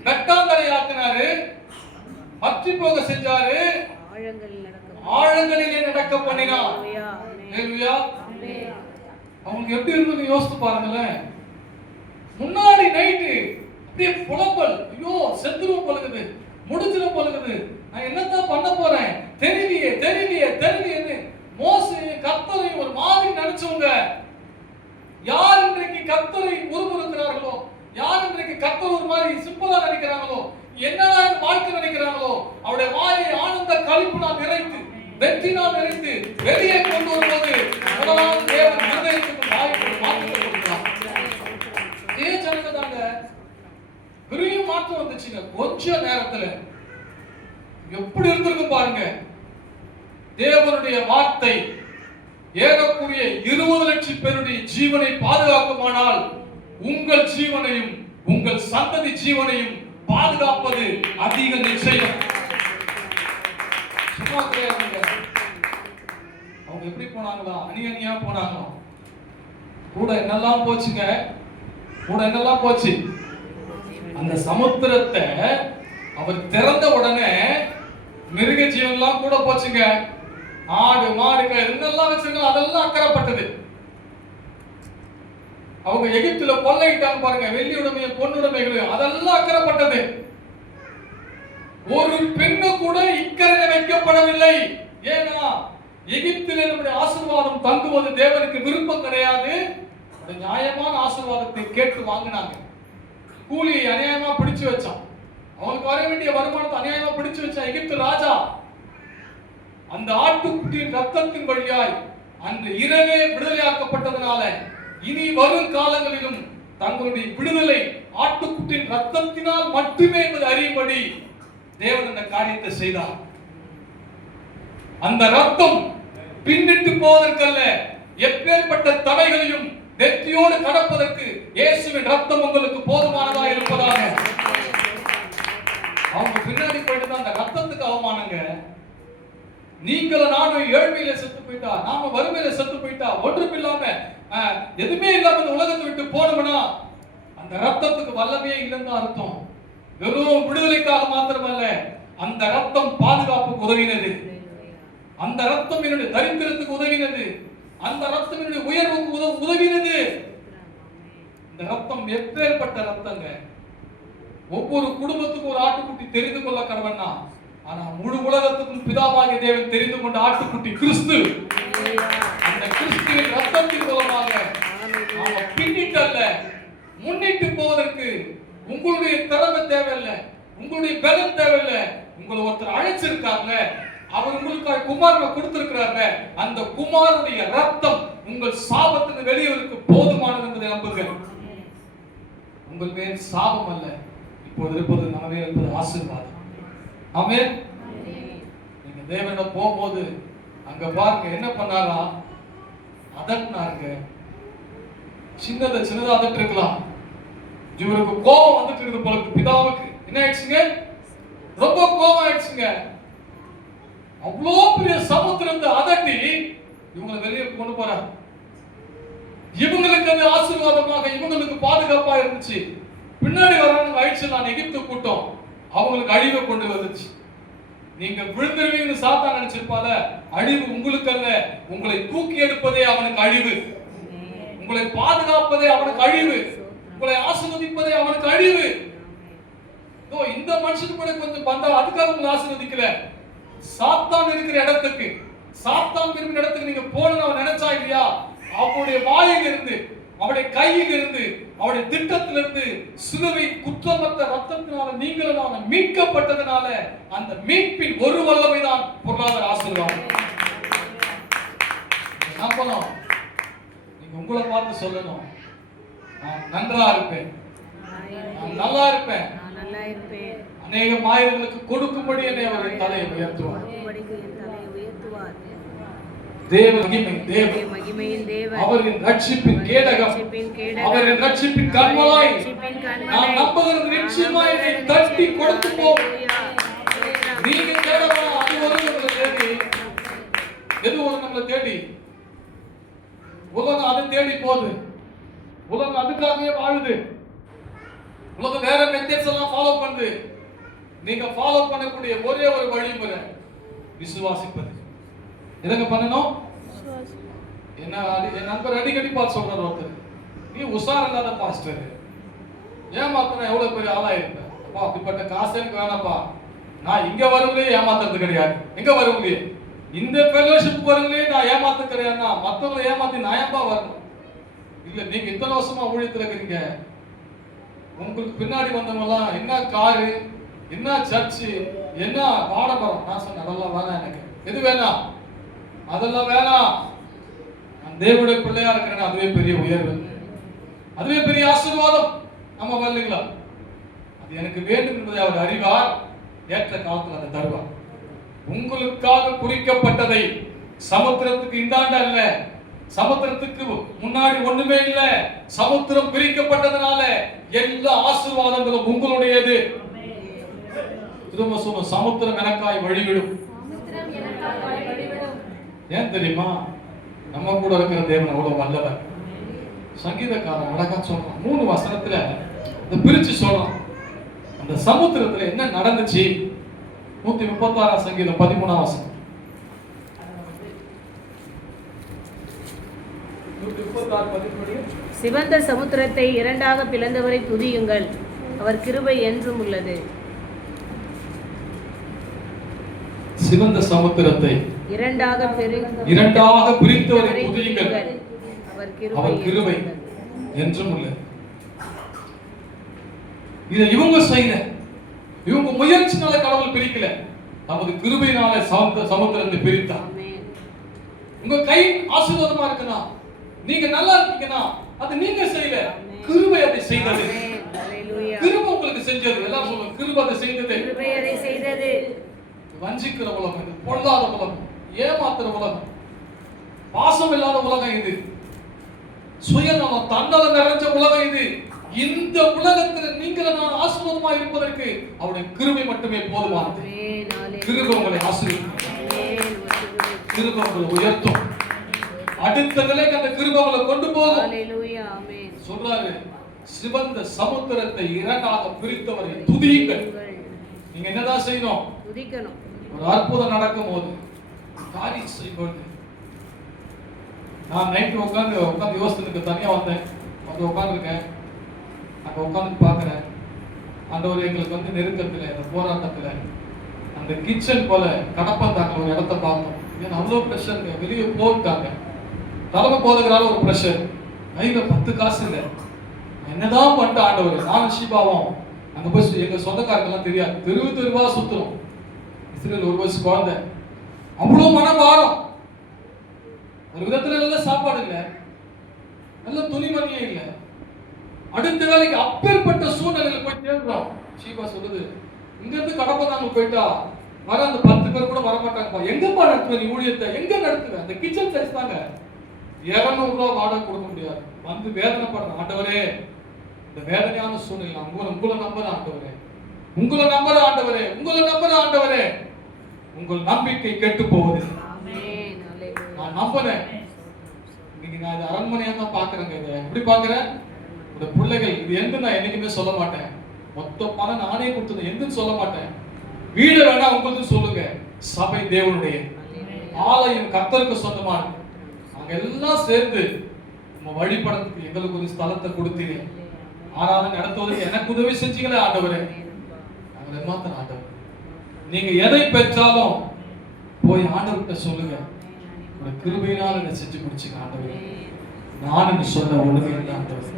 வெட்டாந்தரை ஆக்கினாரு, வற்றி போக செஞ்சாரு, ஆழங்களிலே நடக்க பண்ணினார். அவங்களுக்கு எப்படி இருந்து யோசித்து பாருங்களேன். முன்னாடி நைட்டு அப்படியே புலம்பல், ஐயோ செத்துருவோம் பழகுது, முடிச்சிடும் பழகுது, நான் என்னத்தான் பண்ண போறேன் தெரியலையே தெரியலையே தெரியலையே. மோசேயும் கர்த்தரையும் ஒரு மாதிரி நினைச்சவங்க. யார் இன்றைக்கு கர்த்தரை முறுமுறுக்கிறார்களோ, யார் இன்றைக்கு கர்த்தர் ஒரு மாதிரி சிம்பிளா நினைக்கிறாங்களோ, என்னடா வாழ்க்கை நினைக்கிறாங்களோ, அவருடைய வாயை ஆனந்த களிப்பினால் நிறைத்து வெற்றினால் நிறைத்து வெளியே கொண்டு வரும்போது முதலாவது தேவன் இருதயத்துக்கு வாய்ப்பு மாற்றத்தை கொடுக்கிறார். இதே ஜனங்க தாங்க பெரிய மாற்றம் வந்துச்சுங்க கொஞ்ச நேரத்துல. எப்படி இருந்திருக்கும் பாருங்க. தேவனுடைய வார்த்தை ஏறக்குறைய 20 லட்சம் பேருடைய ஜீவனை பாதுகாக்குமானால் உங்கள் ஜீவனையும் உங்கள் சந்ததி ஜீவனையும் பாதுகாப்பது அதிக நிச்சயம். சும்மா கிடையாதுங்க. அவங்க எப்படி போனாங்களா? அணி அணியா போனாங்களோ. கூட என்னெல்லாம் போச்சுங்க, கூட என்னெல்லாம் போச்சு. அந்த சமுத்திரத்தை அவர் திறந்த உடனே மிருக ஜீவன்லாம் கூட போச்சுங்க. ஆடு மாடுகள் என்னெல்லாம் வச்சிருக்காங்க அதெல்லாம் அக்கறைப்பட்டது. அவங்க எகிப்துல கொள்ளையிட்டாங்க பாருங்க, வெள்ளி உடைமை பொன்னுடைமைகள் அதெல்லாம் அக்கறைப்பட்டது. ஒரு பெண்ணு கூட இக்கரையில வைக்கப்படவில்லை. ஏன்னா எகிப்திலே நம்முடைய ஆசீர்வாதம் தங்குவது தேவனுக்கு விருப்பம் கிடையாது. அந்த நியாயமான ஆசீர்வாதத்தை கேட்டு வாங்கினாங்க. கூலியை அநியாயமா பிடிச்சு வச்சான். அவனுக்கு வர வேண்டிய வருமானத்தை அநியாயமா பிடிச்சு வச்சான் எகிப்து ராஜா. அந்த ஆட்டுக்குட்டியின் ரத்தத்தின் வழியாய் அன்று இரவே விடுதலையாக்கப்பட்டதனால இனி வரும் காலங்களிலும் தங்களுடைய விடுதலை ஆட்டுக்குட்டியின் ரத்தத்தினால் மட்டுமே என்பது அறியும்படி தேவன் அந்த காரியத்தை செய்தார். அந்த ரத்தம் பின்னிட்டு போவதற்கல்ல, எப்பேற்பட்ட தடைகளையும் வெற்றியோடு கடப்பதற்கு இயேசுவின் ரத்தம் உங்களுக்கு போதுமானதாக இருப்பதாக. அவங்க பின்னாடி போயிட்டு தான் அந்த ரத்தத்துக்கு அவமானங்க. நீங்களும் நானும் ஏழ்மையில செத்து போயிட்டா, நாம வறுமையில செத்து போயிட்டா, ஒன்றும் இல்லாம எதுவுமே இல்லாம இந்த உலகத்தை விட்டு போனோம்னா அந்த ரத்தத்துக்கு வல்லமையே இல்லைன்னு அர்த்தம். வெறும் விடுதலைக்காக மாத்திரமல்ல, அந்த ரத்தம் பாதுகாப்புக்கு உதவினது. அந்த ரத்தம் என்னுடைய தரித்திரத்துக்கு உதவினது. அந்த ரத்தம் என்னுடைய உயர்வுக்கு உதவினது. இந்த ரத்தம் எப்பேற்பட்ட ரத்தங்க. ஒவ்வொரு குடும்பத்துக்கும் ஒரு ஆட்டுக்குட்டி தெரிந்து கொள்ள கடவன்னா, ஆனா முழு உலகத்துக்கும் பிதாவாகிய தேவன் தெரிந்து கொண்ட ஆட்டுக்குட்டி கிறிஸ்து. அந்த கிறிஸ்துவின் ரத்தத்தின் மூலமாக நாம பின்னிட்டல்ல, முன்னிட்டு போவதற்கு உங்களுடைய திறமை தேவையில்லை, உங்களுடைய பலம் தேவையில்லை. உங்களை ஒருத்தர் அழைச்சிருக்காங்க, அவர் உங்களுக்கு குமாரனை கொடுத்திருக்கிறாங்க. அந்த குமாரனுடைய ரத்தம் உங்கள் சாபத்துக்கு வெளியவருக்கு போதுமானது என்பதை நம்புங்க. உங்கள் மேல் சாபம் அல்ல, இப்போது இருப்பது நம்ம மேல் இருப்பது ஆசீர்வாதம். ஆமென். நீங்க தேவனிடம் போகும்போது அங்க பாருங்க என்ன பண்ணாரா, அதட்டினாருங்க. சின்னதா அதட்டு இருக்கலாம். இவருக்கு கோபம் வந்துட்டு இருக்குது போல, பிதாவுக்கு என்ன ஆயிடுச்சுங்க, ரொம்ப கோபம் ஆயிடுச்சுங்க. அவ்வளோ பெரிய சமுத்திரத்தை அதட்டி இவங்களை வெளியே கொண்டு போறாங்க. இவங்களுக்கு அது ஆசீர்வாதமாக, இவங்களுக்கு பாதுகாப்பா இருந்துச்சு. பின்னாடி வராங்க ஆயிடுச்சு எகிப்து கூட்டம், அவங்களுக்கு அழிவை கொண்டு வந்துச்சு. நீங்க விழுந்துருவீங்கன்னு சாத்தான் நினைச்சிருப்பால, அழிவு உங்களுக்கு அல்ல, உங்களை தூக்கி எடுப்பதே அவனுக்கு அழிவு. உங்களை பாதுகாப்பதே அவனுக்கு அழிவு. உங்களை ஆசீர்வதிப்பதே அவனுக்கு அழிவு. இந்த மனுஷனுக்கு கூட கொஞ்சம் பந்தா, அதுக்காக உங்களை ஆசீர்வதிக்கல. சாத்தான் இருக்கிற இடத்துக்கு, சாத்தான் இருக்கிற இடத்துக்கு நீங்க போகணும்னு அவன் நினைச்சா இல்லையா, அவனுடைய வாயில் இருந்து, அவருடைய கையில் இருந்து, அவருடைய திட்டத்திலிருந்து சிலுவை குற்றமற்ற ரத்தத்தினால நீங்களும் அவன் மீட்கப்பட்டதனால அந்த மீட்பின் ஒரு வல்லமை தான் பொருளாதார ஆசீர்வாதம். நம்பணும். நீங்க உங்களை பார்த்து சொல்லணும், நான் நன்றா இருப்பேன், நான் நல்லா இருப்பேன், அநேக ஆயிரங்களுக்கு கொடுக்கும்படி என்னை அவருடைய தலையை உயர்த்துவார். தேவ மகிமையின் தேவன், அவரின் ரட்சிப்பின் கேடகம், அவரின் ரட்சிப்பின் கண்மலை, நான் நம்புகிறது நிச்சயமாய் என்னை தட்டி கொடுத்து போகும். நீங்க தேடலாம், அது ஒரு நம்மளை தேடி, எது ஒரு நம்மளை தேடி, உலகம் அதை தேடி போகுது. உலகம் அதுக்காகவே வாழுது. உலகம் வேற மெத்தட்ஸ் எல்லாம் ஃபாலோ பண்ணுது. நீங்க ஃபாலோ பண்ணக்கூடிய ஒரே ஒரு வழிமுறை விசுவாசிப்பது. எதங்க பண்ணணும்? என்ன என் நண்பர் அடிக்கடி பார்த்து சொல்றாரு ஒருத்தர், நீ உஷார் இல்லாத பாஸ்டர், ஏமாத்தினா எவ்வளவு பெரிய ஆளா இருப்ப. அப்பா அப்படிப்பட்ட காசு எனக்கு வேணாப்பா, நான் இங்க வருவதே ஏமாத்துறது கிடையாது. எங்க வருவதே இந்த ஃபெலோஷிப் வருவதே நான் ஏமாத்த கிடையாதுன்னா மற்றவங்களை ஏமாத்தி நான் ஏன்பா வரணும்? இல்ல, நீங்க இத்தனை வருஷமா ஊழியத்துல இருக்கிறீங்க, உங்களுக்கு பின்னாடி வந்தவங்கலாம் என்ன காரு, என்ன சர்ச்சு, என்ன பாடபரம். நான் சொன்னேன் அதெல்லாம் வேணாம், எனக்கு எது வேணாம், அதெல்லாம் வேணாம். நான் தேவனுடைய பிள்ளையா இருக்கிறேன், அதுவே பெரிய உயர்வு, அதுவே பெரிய ஆசீர்வாதம். நம்ம வரலீங்களா? அது எனக்கு வேண்டும் என்பதை அவர் அறிவார், ஏற்ற காலத்தில் அதை தருவார். உங்களுக்காக குறிக்கப்பட்டதை சமுத்திரத்துக்கு இந்தாண்ட அல்ல, சமுத்திரத்துக்கு முன்னாடி ஒண்ணுமே இல்ல, சமுத்திரம் பிரிக்கப்பட்டதனால எல்லா ஆசீர்வாதங்களும் உங்களுடையது. திரும்ப சொல்ல, சமுத்திரம் எனக்காய் வழிவிடும். ஏன் தெரியுமா? நம்ம கூட இருக்கிற தேவன் அவ்வளவு வல்லவர். சங்கீதக்காரன் அழகா சொல்றான், 3 வசனத்துல இந்த பிரிச்சு சொல்றான். அந்த சமுத்திரத்துல என்ன நடந்துச்சு? 136 சங்கீதம் 13 வசனம். 136 சிவந்த சமுத்திரத்தை இரண்டாக பிளந்தவரை துதியுங்கள், அவர் கிருபை என்றும் உள்ளது. சிவந்த சமுத்திரத்தை இரண்டாக பிரித்தவரை துதியுங்கள். அவர் கிருபை என்றும் உள்ளது. இதை இவங்க செய்யல, இவங்க முயற்சினால கடவுள் பிரிக்கல, நமது கிருபையினால சமுத்திரத்தை பிரித்தார். உங்க கை ஆசீர்வாதமா இருக்குன்னா, நீங்க நல்லா இருக்கீங்கன்னா, அது நீங்க செய்யல, கிருபை அதை செய்தது. கிருபை உங்களுக்கு செஞ்சது. எல்லாம் சொல்லுங்க, கிருபை அதை செய்தது. கிருபை அதை செய்தது. வஞ்சிக்கிற உலகம் இது, பொல்லாத உலகம், ஏமாத்துற உலகம், பாசம் இல்லாத உலகம் இது, சுயநலம் தன்னலம் நிறைஞ்ச உலகம் இது. இந்த உலகத்தில் நீங்கள் நான் ஆசீர்வாதமாக இருப்பதற்கு அவருடைய கிருபை மட்டுமே போதுமானது. கிருபை உங்களை ஆசீர்வதிக்கும், கிருபை உங்களை உயர்த்தும், அடுத்த நிலைக்கு அந்த கிருபை உங்களை கொண்டு போகும். சொல்றாரு, சிவந்த சமுத்திரத்தை இரண்டாக பிரித்தவரை துதியுங்கள். நீங்க என்னதான் செய்யணும்? துதிக்கணும். ஒரு அற்புதம் நடக்கும் போது, காரியம் செய்யும்போது, நான் நைட்டு உட்காந்து யோசித்துக்கு தனியா வந்தேன், வந்து உட்காந்துருக்கேன். அங்க உட்காந்து பாக்குறேன், ஆண்டவர் எங்களுக்கு வந்து நெருக்கத்துல, இந்த போராட்டத்துல, அந்த கிச்சன் போல கடப்பந்தாங்க ஒரு இடத்த பார்த்தோம். ஏன்னா அவ்வளவு பிரஷர், வெளியே போட்டாங்க, தலைமை போதுகிறால ஒரு பிரஷர், கையில 10 காசு இல்லை. என்னதான் பண்ணிட்டு ஆண்டவர், நானும் ஷீபாவும் அங்க போய், எங்க சொந்தக்காரங்கெல்லாம் தெரியாது, தெருவா சுத்துறோம். இஸ்ரேல் ஒரு வயசு குழந்தை, அவ்வளவு மனபாரம், ஒரு விதத்துல நல்ல சாப்பாடு இல்லை, நல்ல துணிமணியே இல்லை. அடுத்த வேலைக்கு அப்பேற்பட்ட சூழ்நிலையில போய் தேடுறோம். ஷீபா சொல்லுது, இங்க இருந்து கடப்பதாங்க போயிட்டா வர அந்த 10 பேர் கூட வரமாட்டாங்கப்பா. எங்கப்பா நடத்துவ நீ ஊழியத்தை? எங்க நடத்துவ? அந்த கிச்சன் சைஸ் தாங்க, 200 ரூபாய் வாடகை கொடுக்க முடியாது. வந்து வேதனைப்படுற ஆண்டவரே, இந்த வேதனையான சூழ்நிலை உங்களை நம்புற ஆண்டவரே, உங்களை நம்புற ஆண்டவரே, உங்களை நம்புற ஆண்டவரே, உங்கள் நம்பிக்கை கெட்டு போகுது. நான் நம்புறேன். இன்னைக்கு நான் இது அரண்மனையா தான் பாக்குறேங்க. இதை எப்படி பாக்குறேன்? இந்த பிள்ளைகள் இது எந்த நான் என்னைக்குமே சொல்ல மாட்டேன், மொத்த பணம் நானே கொடுத்தது எதுன்னு சொல்ல மாட்டேன். வீடு வேணா உங்களுக்கு சொல்லுங்க, சபை தேவனுடைய, ஆலயம் கர்த்தருக்கு சொந்தமானது. அங்க எல்லாம் சேர்ந்து நம்ம வழிபடத்துக்கு எங்களுக்கு ஒரு ஸ்தலத்தை கொடுத்தீங்க, ஆராதனை நடத்துவதற்கு எனக்கு உதவி செஞ்சீங்களே ஆண்டவரே, நாங்கள் மாத்திரம் ஆண்டவர். நீங்க எதை பெற்றாலும் போய் ஆண்டவர்கிட்ட சொல்லுங்க, ஒரு கிருபையினால் இதை செஞ்சு முடிச்சுங்க ஆண்டவரே. நான் சொல்ல ஒண்ணுமே இல்லை ஆண்டவரே,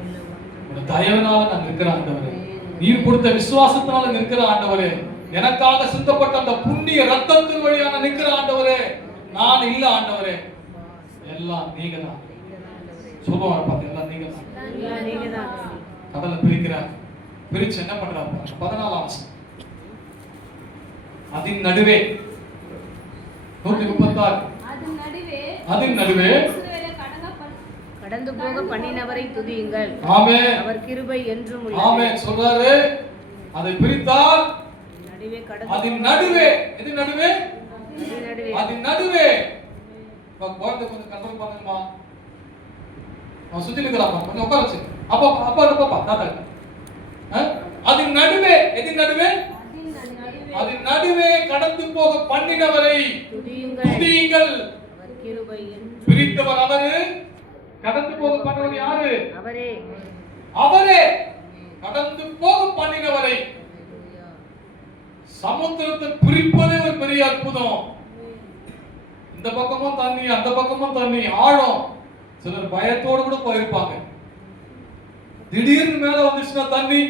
ஒரு தயவினால நான் நிற்கிற ஆண்டவரே, நீர் கொடுத்த விசுவாசத்தினால நிற்கிற ஆண்டவரே, எனக்காக சிந்தப்பட்ட அந்த புண்ணிய ரத்தத்தின் வழியான நிற்கிற ஆண்டவரே, நான் இல்ல ஆண்டவரே, எல்லாம் நீங்க தான். சொல்லுவாங்க பார்த்து, எல்லாம் நீங்க தான். கடலை பிரிக்கிறார், பிரிச்சு என்ன பண்றாரு? 14ஆம் வசனம், அதன் நடுவே 136, அதன் நடுவே கடந்து போக பண்ணினவரை துதியுங்கள். ஆமென். அவர் கிருபை என்றும் உள்ளது. ஆமென் சொல்றாரு. அதை பிரித்தால் நடுவே கடந்து, அதன் நடுவே, எது நடுவே? அதன் நடுவே. குழந்தை கொஞ்சம் கண்ட்ரோல் பண்ணுங்கம்மா, அவன் சுத்தி நிற்கிறாமா, கொஞ்சம் உட்கார வச்சு. அப்பா அப்பா அப்பா தாத்தா. அதன் நடுவே, எது நடுவே? அதன் நடுவே கடந்து போக பண்ணினவரை துதியுங்கள். அவர் கிருபை என்றும், பிரித்தவர் அவரு, கடந்து போக பண்ணவர் யாரு? அவரே. அவரே கடந்து போக பண்ணினவரை. சமுத்திரத்தை பிரிப்பதே ஒரு பெரிய அற்புதம். இந்த பக்கமும் தண்ணி, அந்த பக்கமும் தண்ணி, ஆழம். சிலர் பயத்தோடு கூட போயிருப்பாங்க. திடீர்னு மேல வந்துச்சுன்னா தண்ணி,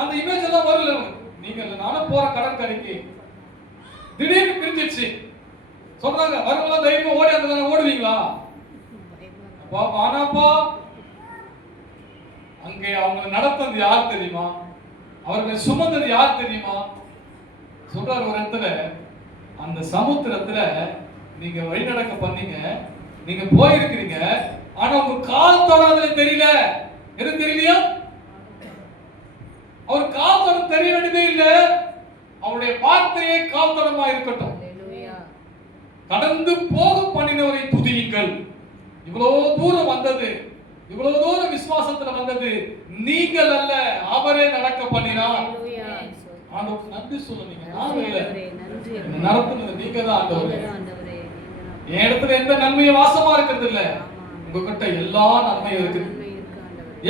அந்த இமேஜ் எல்லாம் வரல. நீங்க நானும் போற கடற்கரைக்கு திடீர்னு பிரிஞ்சிச்சு சொல்றாங்க, வரும்போது தைரியமா ஓடி அந்த ஓடுவீங்களா? ஆனாப்பா அங்கே அவங்க நடத்தது யார் தெரியுமா? அவர்களை சுமந்தது யார் தெரியுமா? சொல்றாரு ஒரு இடத்துல, அந்த சமுத்திரத்துல நீங்க வழி நடக்க பண்ணீங்க, நீங்க போயிருக்கிறீங்க, ஆனா உங்க கால் தொடாதது தெரியல. எது தெரியலையா? அவர் கால் தொட தெரிய வேண்டியதே இல்ல, அவருடைய வார்த்தையே கால் தொடமா இருக்கட்டும். கடந்து போக பண்ணினவரை துதியுங்கள். இவ்வளவு தூரம் வந்தது, இவ்வளவு தூரம் விசுவாசத்துல வந்தது நீங்கள் அல்ல, அவரே நடக்க பண்ணினார். ஆண்டவருக்கு நன்றி சொல்லுங்க. நான் இல்ல, நடத்துனது நீங்க தான் ஆண்டவரே. என் இடத்துல எந்த நன்மையும் வாசமா இருக்கிறது இல்ல, உங்ககிட்ட எல்லா நன்மையும் இருக்குது.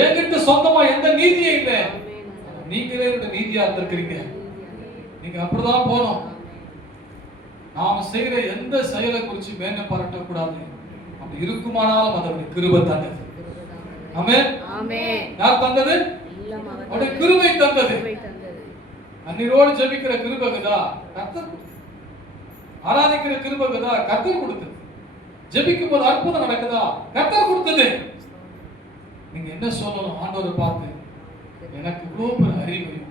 என்கிட்ட சொந்தமா எந்த நீதியும் இல்ல, நீங்களே இந்த நீதியா இருந்திருக்கிறீங்க. நீங்க அப்படிதான் போனோம். நாம் செய்யற எந்த செயலை குறித்து மேன்மை பாராட்டக்கூடாது. அப்படி இருக்குமானாலும் அதனுடைய கிருபை தந்தது. ஆமென். ஆமென். யார் தந்தது? அவருடைய கிருபை தந்தது. அன்னிரோடு ஜெபிக்கிற கிருபைகதா கர்த்தர் கொடுத்தது. ஆராதிக்கிற கிருபைகதா கர்த்தர் கொடுத்தது. ஜெபிக்கும் போது அற்புதம் நடக்குதா கர்த்தர் கொடுத்தது. நீங்க என்ன சொல்லணும்? ஆண்டவரை பார்த்து, எனக்கு இவ்வளவு பெரிய அறிவையும்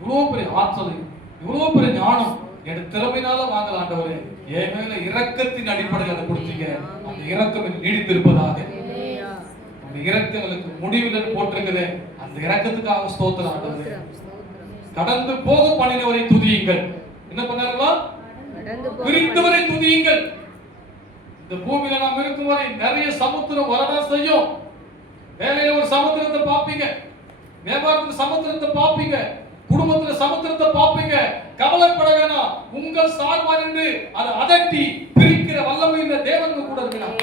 இவ்வளவு பெரிய ஆற்றலையும் இவ்வளவு பெரிய ஞானம் என் திறமையினால வாங்கல ஆண்டவரே, என் மேல இரக்கத்தின் அடிப்படையில் அதை கொடுத்தீங்க. அந்த இரக்கம் நீடித்திருப்பதாக. அந்த இரக்கங்களுக்கு முடிவில் போட்டிருக்குது. அந்த இரக்கத்துக்காக ஸ்தோத்திரம் ஆண்டவரே. கடந்து போக பண்ணினவரை துதியுங்கள். என்ன பண்ணார்களா? பிரித்தவரை துதியுங்கள். இந்த பூமியில நாம் இருக்கும் வரை நிறைய சமுத்திரம் வரதான் செய்யும். வேலையில ஒரு சமுத்திரத்தை பார்ப்பீங்க, வியாபாரத்துல சமுத்திரத்தை பார்ப்பீங்க, குடும்பத்துல சமுத்திரத்தை பார்ப்பீங்க. கவலைப்பட வேணாம். உங்கள் சார்பா நின்று அதை அதட்டி பிரிக்கிற வல்லமை இந்த தேவனுக்கு கூட இருக்கிறார்.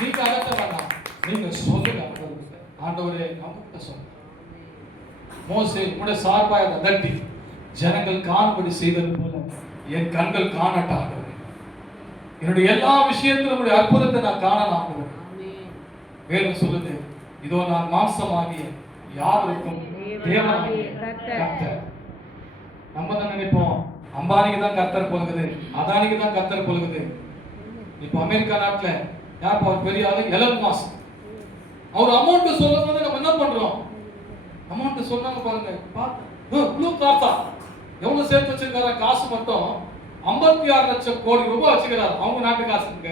நீங்க அதட்ட வேண்டாம். நீங்க சொல்லுங்க ஆண்டவரே, நமக்கு சொல்லுங்க. மோசே உடைய சார்பாய் அதை அதட்டி ஜனங்கள் காணும்படி செய்தது போல என் கண்கள் காணட்டாங்க. என்னுடைய எல்லா விஷயத்திலும் உங்களுடைய அற்புதத்தை நான் காணலாம். வேதம் சொல்லுது, இதோ நான் மாம்சமாகிய யாருக்கும் தேவனாகிய கர்த்தர். நம்ம தான் நினைப்போம் அம்பானிக்கு தான் கர்த்தர் பொழுகுது, அதானிக்கு தான் கர்த்தர் பொழுகுது. இப்ப அமெரிக்கா நாட்டுல யார் அவர் பெரிய ஆளு? Elon mask. அவர் அமௌண்ட் சொல்லும் போது நம்ம என்ன பண்றோம்? அமௌண்ட் சொன்னாங்க பாருங்க, ப்ளூ கார்த்தா எவ்வளவு சேர்த்து வச்சிருக்காரு காசு மட்டும் 56 லட்சம் கோடி ரூபாய் வச்சுக்கிறார். அவங்க நாட்டு காசுங்க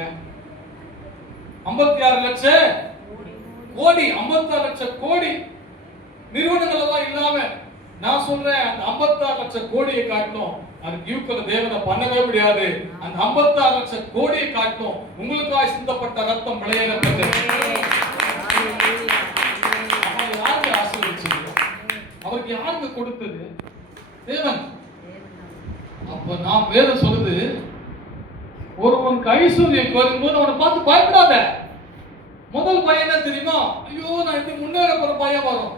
56 லட்சம் கோடி, 56 லட்சம் கோடி. நிறுவனங்கள் எல்லாம் இல்லாம நான் சொல்றேன், அந்த 56 லட்சம் கோடியை காட்டணும். அதுக்கு யூக்கல தேவனை பண்ணவே முடியாது. அந்த 56 லட்சம் கோடியை காட்டணும். உங்களுக்காக சிந்தப்பட்ட ரத்தம் விளையாடப்பட்டது. யாருக்கு ஆசீர்வதிச்சீங்க? அவருக்கு யாருக்கு கொடுத்தது? தேவன். அப்ப நாம் வேதம் சொல்லுது, ஒருவனுக்கு ஐஸ்வர்யம் வரும்போது அவனை பார்த்து பயப்படாத. முதல் பயம் என்ன தெரியுமா? ஐயோ நான் இப்படி முன்னேற போற பயம் வரும்.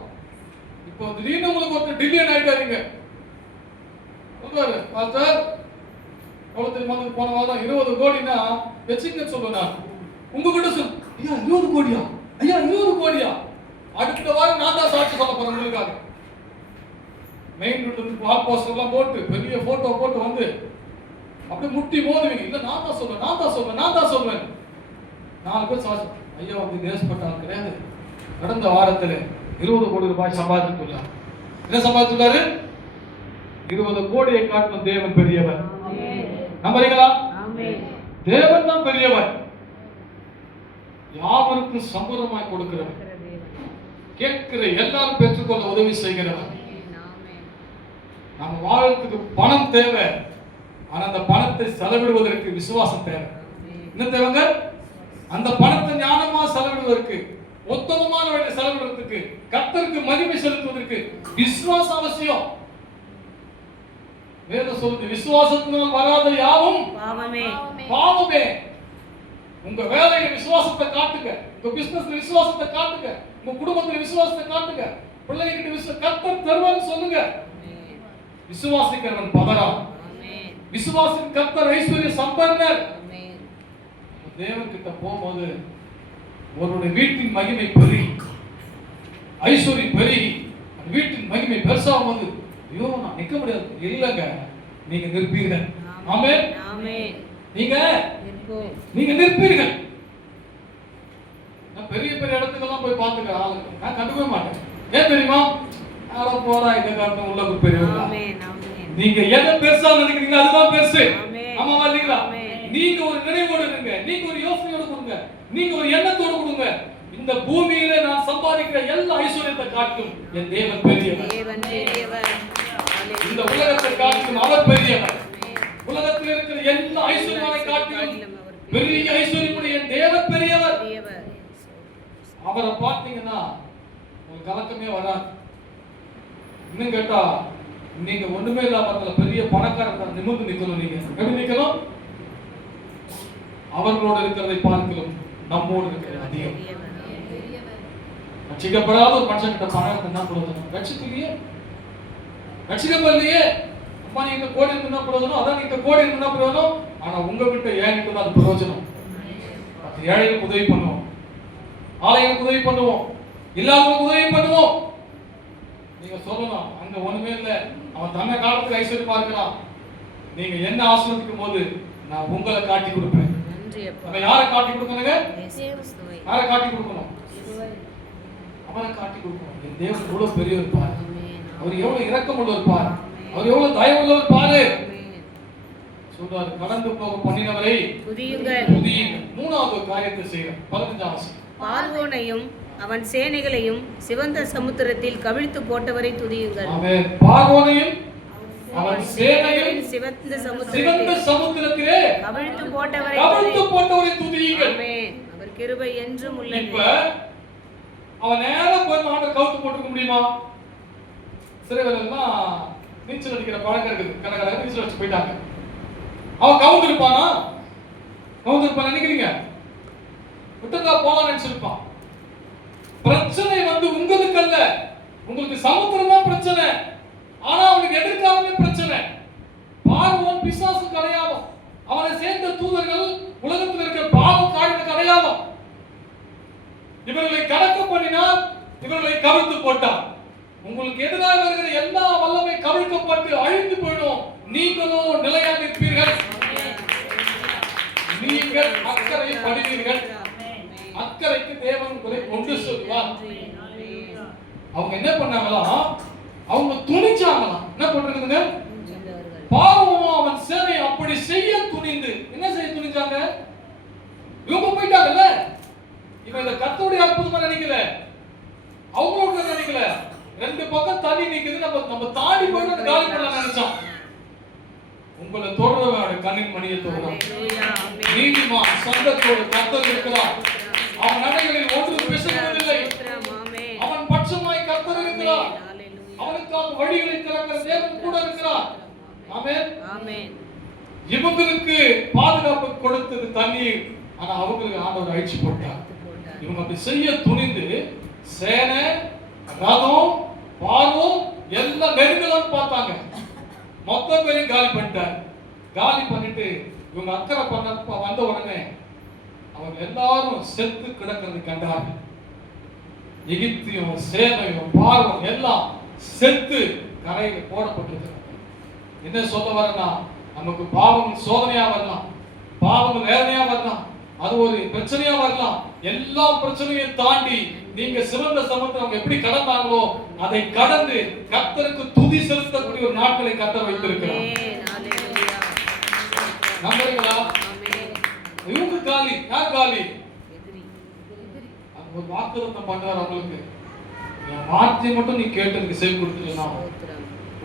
இப்போ திடீர்னு உங்களுக்கு ஒரு டில்லியன் ஆயிட்டாருங்க. சொல்றாரு, பாஸ்டர் எவ்வளவு தெரியுமா? போன வாரம் 20 கோடினா வச்சுங்க சொல்லுவேன். உங்ககிட்ட சொல், ஐயா 20 கோடியா? ஐயா 20 கோடியா? அடுத்த வாரம் நான் தான் சாட்சி சொல்ல போறேன் உங்களுக்காக. மெயின் ரோட்ல வால் போஸ்டர் எல்லாம் போட்டு பெரிய போட்டோ போட்டு வந்து அப்படியே முட்டி மோதுவீங்க. இல்ல நான் தான் சொல்றேன், நான் தான் சொல்றேன், நான் தான் சொல்றேன். 4 பேர் சாட்சி. ஐயா வந்து தேசப்பட்டால் கிடையாது. கடந்த வாரத்துல 20 கோடி ரூபாய் சம்பாதித்துள்ளார். என்ன சம்பாதித்துள்ளாரு? 20 கோடியை காட்டும் தேவன் பெரியவர். நம்புறீங்களா? தேவன் தான் பெரியவர். யாவருக்கும் சம்பூர்ணமாய் கொடுக்கிறவர், கேட்கிற எல்லாரும் பெற்றுக்கொள்ள உதவி செய்கிறவர். நம்ம வாழ்றதுக்கு பணம் தேவை. ஆனா அந்த பணத்தை செலவிடுவதற்கு விசுவாசம் தேவை. என்ன தேவைங்க? அந்த பணத்தை ஞானமா செலவிடுவதற்கு, உத்தமமான வழியில் செலவிடுவதற்கு, கர்த்தருக்கு மகிமை செலுத்துவதற்கு விசுவாசம் அவசியம். வேதம் சொல்லுது, விசுவாசத்தினால் வராத யாவும் பாவமே. உங்க வேலையில விசுவாசத்தை காட்டுங்க, உங்க பிசினஸ்ல விசுவாசத்தை காட்டுங்க, உங்க குடும்பத்துல விசுவாசத்தை காட்டுங்க, பிள்ளைகிட்ட கர்த்தர் தருவான்னு சொல்லுங்க. விசுவாசிக்கிறவன் பதறான். விசுவாசின் கர்த்தர் ஐஸ்வர்ய சம்பன்னர். தேவன் கிட்ட போகும்போது ஒருவருடைய வீட்டின் மகிமை பெருகி, ஐஸ்வர்யம் பெருகி, வீட்டின் மகிமை பெருசாகும் போது ஐயோ நான் நிக்க முடியாது. இல்லங்க, நீங்க நிற்பீர்கள். ஆமென். நீங்க நிற்பீர்கள். நான் பெரிய பெரிய இடத்துக்கெல்லாம் போய் பார்த்துக்கிறேன் ஆளுங்க, நான் கண்டுக்கவே மாட்டேன். ஏன் தெரியுமா? யாரோ போறா இதை காரணம் உள்ள பெரியவங்க. நீங்க எதை பெருசா நினைக்கிறீங்க அதுதான் பெருசு. ஆமாவா இல்லைங்களா? நீங்க ஒரு நினைவோடு இருங்க, நீங்க ஒரு யோசனையோடு கொடுங்க, நீங்க ஒரு எண்ணத்தோடு கொடுங்க. இந்த பூமியில நான் சம்பாதிக்கிற எல்லா ஐஸ்வர்யத்தை காட்டும் என் தேவன் பெரியவர். இந்த உலகத்தை காட்டும் அவர் பெரியவர். உலகத்தில் இருக்கிற எல்லா ஐஸ்வர்யத்தை காட்டும் பெரிய ஐஸ்வர்யம் என் தேவன் பெரியவர். அவரை பார்த்தீங்கன்னா ஒரு கலக்கமே வராது. இன்னும் கேட்டா நீங்க ஒண்ணுமே இல்லாம பெரிய பணக்காரர் நிமிர்ந்து நிக்கணும். நீங்க எப்படி நிக்கணும்? அவர்களோடு இருக்கிறதை பார்க்கலாம் நம்மோடு இருக்கிறது அதிகம். ரட்சிக்கப்படாத ஒரு மனுஷன் கிட்ட பணம் என்ன கொடுக்கணும்? ரட்சிக்கலையே, ரட்சிக்கப்படலையே. அம்மா நீங்க கோடி இருந்தா பிரயோஜனம், அதான் நீங்க கோடி இருந்தா பிரயோஜனம். ஆனா உங்ககிட்ட ஏன்கிட்ட தான் அது பிரயோஜனம். அது ஏழைகளுக்கு உதவி பண்ணுவோம், ஆலயங்களுக்கு உதவி பண்ணுவோம், இல்லாதவங்களுக்கு உதவி பண்ணுவோம். நீங்க சொல்லணும் அங்க ஒண்ணுமே இல்லை, அவன் தன்னை காலத்துக்கு ஐஸ்வர்யமா இருக்கிறான். நீங்க என்ன ஆசீர்வதிக்கும் போது நான் உங்களை காட்டி கொடுப்பேன். நம்ம யாரை காட்டி கொடுக்கணுங்க? யாரை காட்டி கொடுக்கணும்? அவரை காட்டி கொடுக்கணும். என் தேவன் எவ்வளவு பெரியவர் பாரு, அவர் எவ்வளவு இரக்கம் உள்ளவர் பாரு, அவர் எவ்வளவு தயவு உள்ளவர் பாரு. சொல்றாரு கடந்து போக பண்ணினவரை துதியுங்கள். மூணாவது காரியத்தை செய்யணும். 15ஆம் வசனம். பார்வோனையும் அவன் சேனைகளையும் சிவந்த சமுத்திரத்தில் கவிழ்த்து போட்டவரை துதியுங்கள். ஆமென். பார்வோனையும் அவன் சேனைகளையும் சிவந்த சமுத்திரத்திலே கவிழ்த்து போட்டவரை துதியுங்கள். ஆமென். அவர் கிருபை என்றும் உள்ளது. இப்ப அவன் நேரா போய் மாட்டை கவுத்து போட்டுக்க முடியுமா? சிறுவர் எல்லாம் நீச்சல் அடிக்கிற பழக்கம் இருக்குது, கணக்காக நீச்சல் அடிச்சு போயிட்டாங்க. அவன் கவுந்திருப்பானா? கவுந்திருப்பான் நினைக்கிறீங்க? விட்டுதா போலாம் நினைச்சிருப்பான். பிரச்சனை வந்து உங்களுக்கு அல்ல, உங்களுக்கு சமுத்திரம் தான் பிரச்சனை. ஆனா அவனுக்கு எதிர்காலமே பிரச்சனை. பார்வோன் பிசாசுக்கு அடையாளம், அவனை சேர்ந்த தூதர்கள் உலகத்தில் இருக்கிற பாவ காரியத்துக்கு அடையாளம். இவர்களை கடக்க பண்ணினார், இவர்களை கவிழ்த்து போட்டார். உங்களுக்கு எதிராக வருகிற எல்லா வல்லமை கவிழ்க்கப்பட்டு அழிந்து போயிடும். நீங்களோ நிலையாக இருப்பீர்கள். நீங்கள் அக்கறை படுவீர்கள். அக்கறைக்கு தேவன் உங்களை கொண்டு செல்வார். அவங்க என்ன பண்ணாங்களா? அவங்க துணிச்சாங்களாம். என்ன பண்றதுங்க? பார்வோன் அவன் சேனை அப்படி செய்ய துணிந்து என்ன செய்ய துணிஞ்சாங்க? இவங்க போயிட்டாங்கல்ல, இவன் இந்த கர்த்தருடைய அற்புதமா நினைக்கல, அவங்களோட நினைக்கல. ரெண்டு பக்கம் தண்ணி நிக்குது, நம்ம தாண்டி போயிட்டு காலி பண்ணலாம் நினைச்சான். உங்களை தொடர்றவனோட கண்ணின் மணியை தொடரும். நீதிமான் சொந்தத்தோடு கர்த்தர் இருக்கிறார். அவன் நடைகளில் ஒன்று பிசகுவதில்லை. அவன் பட்சமாய் கர்த்தர் இருக்கிறார். அவனுக்காக வழிகளை திறக்கிற தேவன் கூட இருக்கிறார். ஆமென். ஆமென். இவங்களுக்கு பாதுகாப்பு கொடுத்தது தண்ணீர், ஆனா அவங்களுக்கு ஆண்டவர் அழிச்சு போட்டார். இவங்க அப்படி செய்ய துணிந்து சேனை, ரதம், பார்வோன் எல்லாம் நெருங்கலாம்னு பார்த்தாங்க. மொத்த பேரையும் காலி பண்ணிட்டார். காலி பண்ணிட்டு இவங்க அக்கறை பண்ண வந்த உடனே அவங்க எல்லாரும் செத்து கிடக்கிறது கண்டார்கள். எகிப்தியும் சேனையும் பார்வோன் எல்லாம் செத்து கரையில போடப்பட்டிருக்கிறாங்க. என்ன சொல்ல வரேன்னா, நமக்கு பாவம் சோதனையா வரலாம், பாவம் வேதனையா வரலாம், அது ஒரு பிரச்சனையா வரலாம். எல்லா பிரச்சனையும் தாண்டி நீங்க சிவந்த சமுத்திரம் எப்படி கடந்தாங்களோ அதை கடந்து கர்த்தருக்கு துதி செலுத்தக்கூடிய ஒரு நாட்களை கர்த்தர் வைத்திருக்கிறார். நம்புறீங்களா? இவங்க காலி, யார் காலி? ஒரு வாக்குத்தத்தம் பண்றாரு அவங்களுக்கு. என் வார்த்தையை மட்டும் நீ கேட்டதுக்கு செவி கொடுத்துட்டா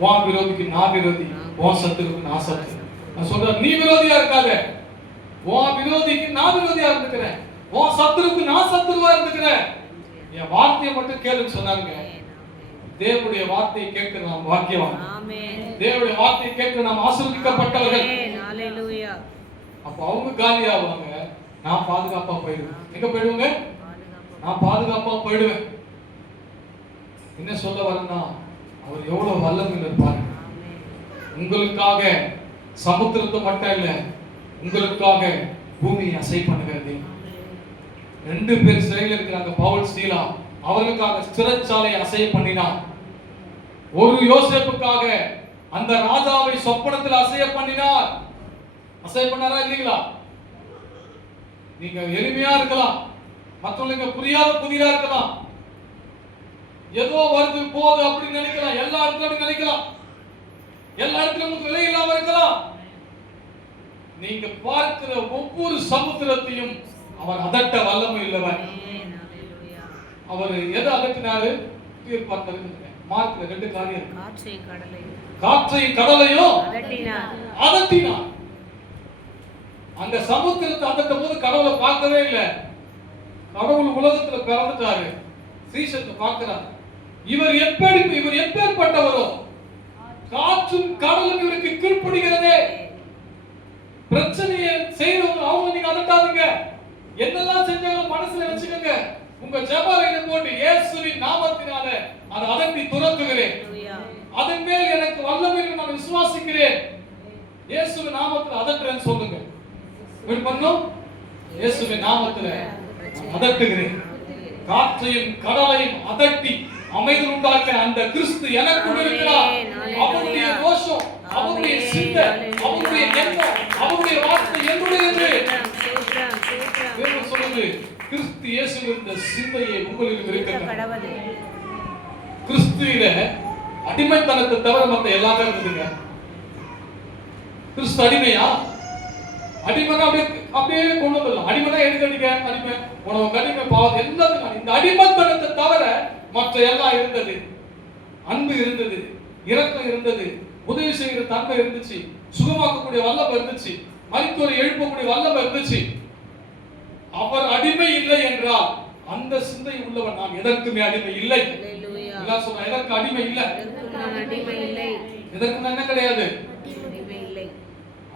உன் விரோதிக்கு நான் விரோதி, உன் சத்துருக்கு நான் சத்து. நான் சொல்றேன், நீ விரோதியா இருக்காத, உன் விரோதிக்கு நான் விரோதியா இருந்துக்கிறேன், உன் சத்துருக்கு நான் சத்துருவா இருந்துக்கிறேன். என் வார்த்தையை மட்டும் கேளுன்னு சொன்னாங்க. தேவனுடைய வார்த்தையை கேட்கிற நாம் பாக்கியவான். தேவனுடைய வார்த்தையை கேட்கிற நாம் ஆசீர்வதிக்கப்பட்டவர்கள். அப்ப அவங்க காலி ஆவாங்க, நான் பாதுகாப்பா போயிடுவேன். எங்க போயிடுவாங்க? நான் பாதுகாப்பா போயிடுவேன். என்ன சொல்ல வரேன்னா, அவர் எவ்வளவு வல்லமையில் இருப்பார். உங்களுக்காக சமுத்திரத்தை மட்டும் இல்ல, உங்களுக்காக பூமியை அசை பண்ணுகிறது. 2 பேர் சிறையில் இருக்கிறாங்க, பவுல் ஸ்டீலா. அவர்களுக்காக சிறைச்சாலையை அசைய பண்ணினார். ஒரு யோசேப்புக்காக அந்த ராஜாவை சொப்பனத்தில் அசைய பண்ணினார். அசைய பண்ணாரா இல்லீங்களா? நீங்க எளிமையா இருக்கலாம், மற்றவங்களுக்கு புரியாத புதிரா இருக்கலாம், ஏதோ வருது போகுது அப்படின்னு நினைக்கலாம், எல்லா இடத்துலயும் நினைக்கலாம், எல்லா இடத்துலயும் உங்களுக்கு விலை இல்லாம இருக்கலாம். நீங்க பார்க்கிற ஒவ்வொரு சமுத்திரத்தையும் அவர் அதட்ட வல்லமை உள்ளவர். அவர் எதை அதட்டினாரு? மார்க்ல 2 காரியம். காற்றை கடலையும் அதட்டினார். அந்த சமுத்திரத்தை அதட்டும் போது கடவுளை பார்க்கவே இல்லை. கடவுள் உலகத்துல பிறந்துட்டாரு, சீசத்தை பார்க்கிறார். இவர் எப்பேற்பட்டவரோ, காற்றும் கடலும் இவருக்கு கீழ்ப்படுகிறதே. பிரச்சனையை செய்யறவங்க அவங்க நீங்க அதட்டாதீங்க. என்னெல்லாம் செஞ்சாலும் மனசுல வச்சுக்கோங்க. உங்க ஜெபரையில போட்டு இயேசுவின் நாமத்தினால அதை அதட்டி துரத்துகிறேன். அதன் மேல் எனக்கு வல்லமை நான் விசுவாசிக்கிறேன். இயேசுவின் நாமத்தில் அதட்டுறேன்னு சொல்லுங்க. எப்படி பண்ணணும்? இயேசுவின் நாமத்தில் அதட்டுகிறேன். காற்றையும் கடலையும் அதட்டி அமைதி உண்டாக்க அந்த கிறிஸ்து எனக்குள் இருக்கிறார். அவருடைய ரோஷம், அவருடைய சிந்தை, அவருடைய எண்ணம், அவருடைய வார்த்தை என்னுடையது. வேதம் சொல்லுது, கிறிஸ்து இயேசுவில் இருந்த சிந்தையை உங்களிலும் இருக்கிறது. கிறிஸ்துவில அடிமைத்தனத்தை தவிர மற்ற எல்லாமே இருந்ததுங்க. கிறிஸ்து அடிமையா? அடிமைனா அப்படியே கொண்டு வந்துடலாம். அடிமைனா எதுக்கு அடிக்க? அடிமை உனக்கு அடிமை பாவம் எல்லாத்துக்கும். இந்த அடிமைத்தனத்தை தவிர மற்ற எல்லாம் இருந்தது. அன்பு இருந்தது, இரக்கம் இருந்தது, உதவி செய்கிற தன்மை இருந்துச்சு, சுகமாக்கக்கூடிய வல்லமை இருந்துச்சு, மரித்தோரை எழுப்பக்கூடிய வல்லமை இருந்துச்சு. அவர் அடிமை இல்லை என்றால் அந்த சிந்தை உள்ளவன் நாம் எதற்குமே அடிமை இல்லை. எல்லாம் சொன்னா எதற்கு அடிமை இல்லை? எதற்கு என்ன கிடையாது?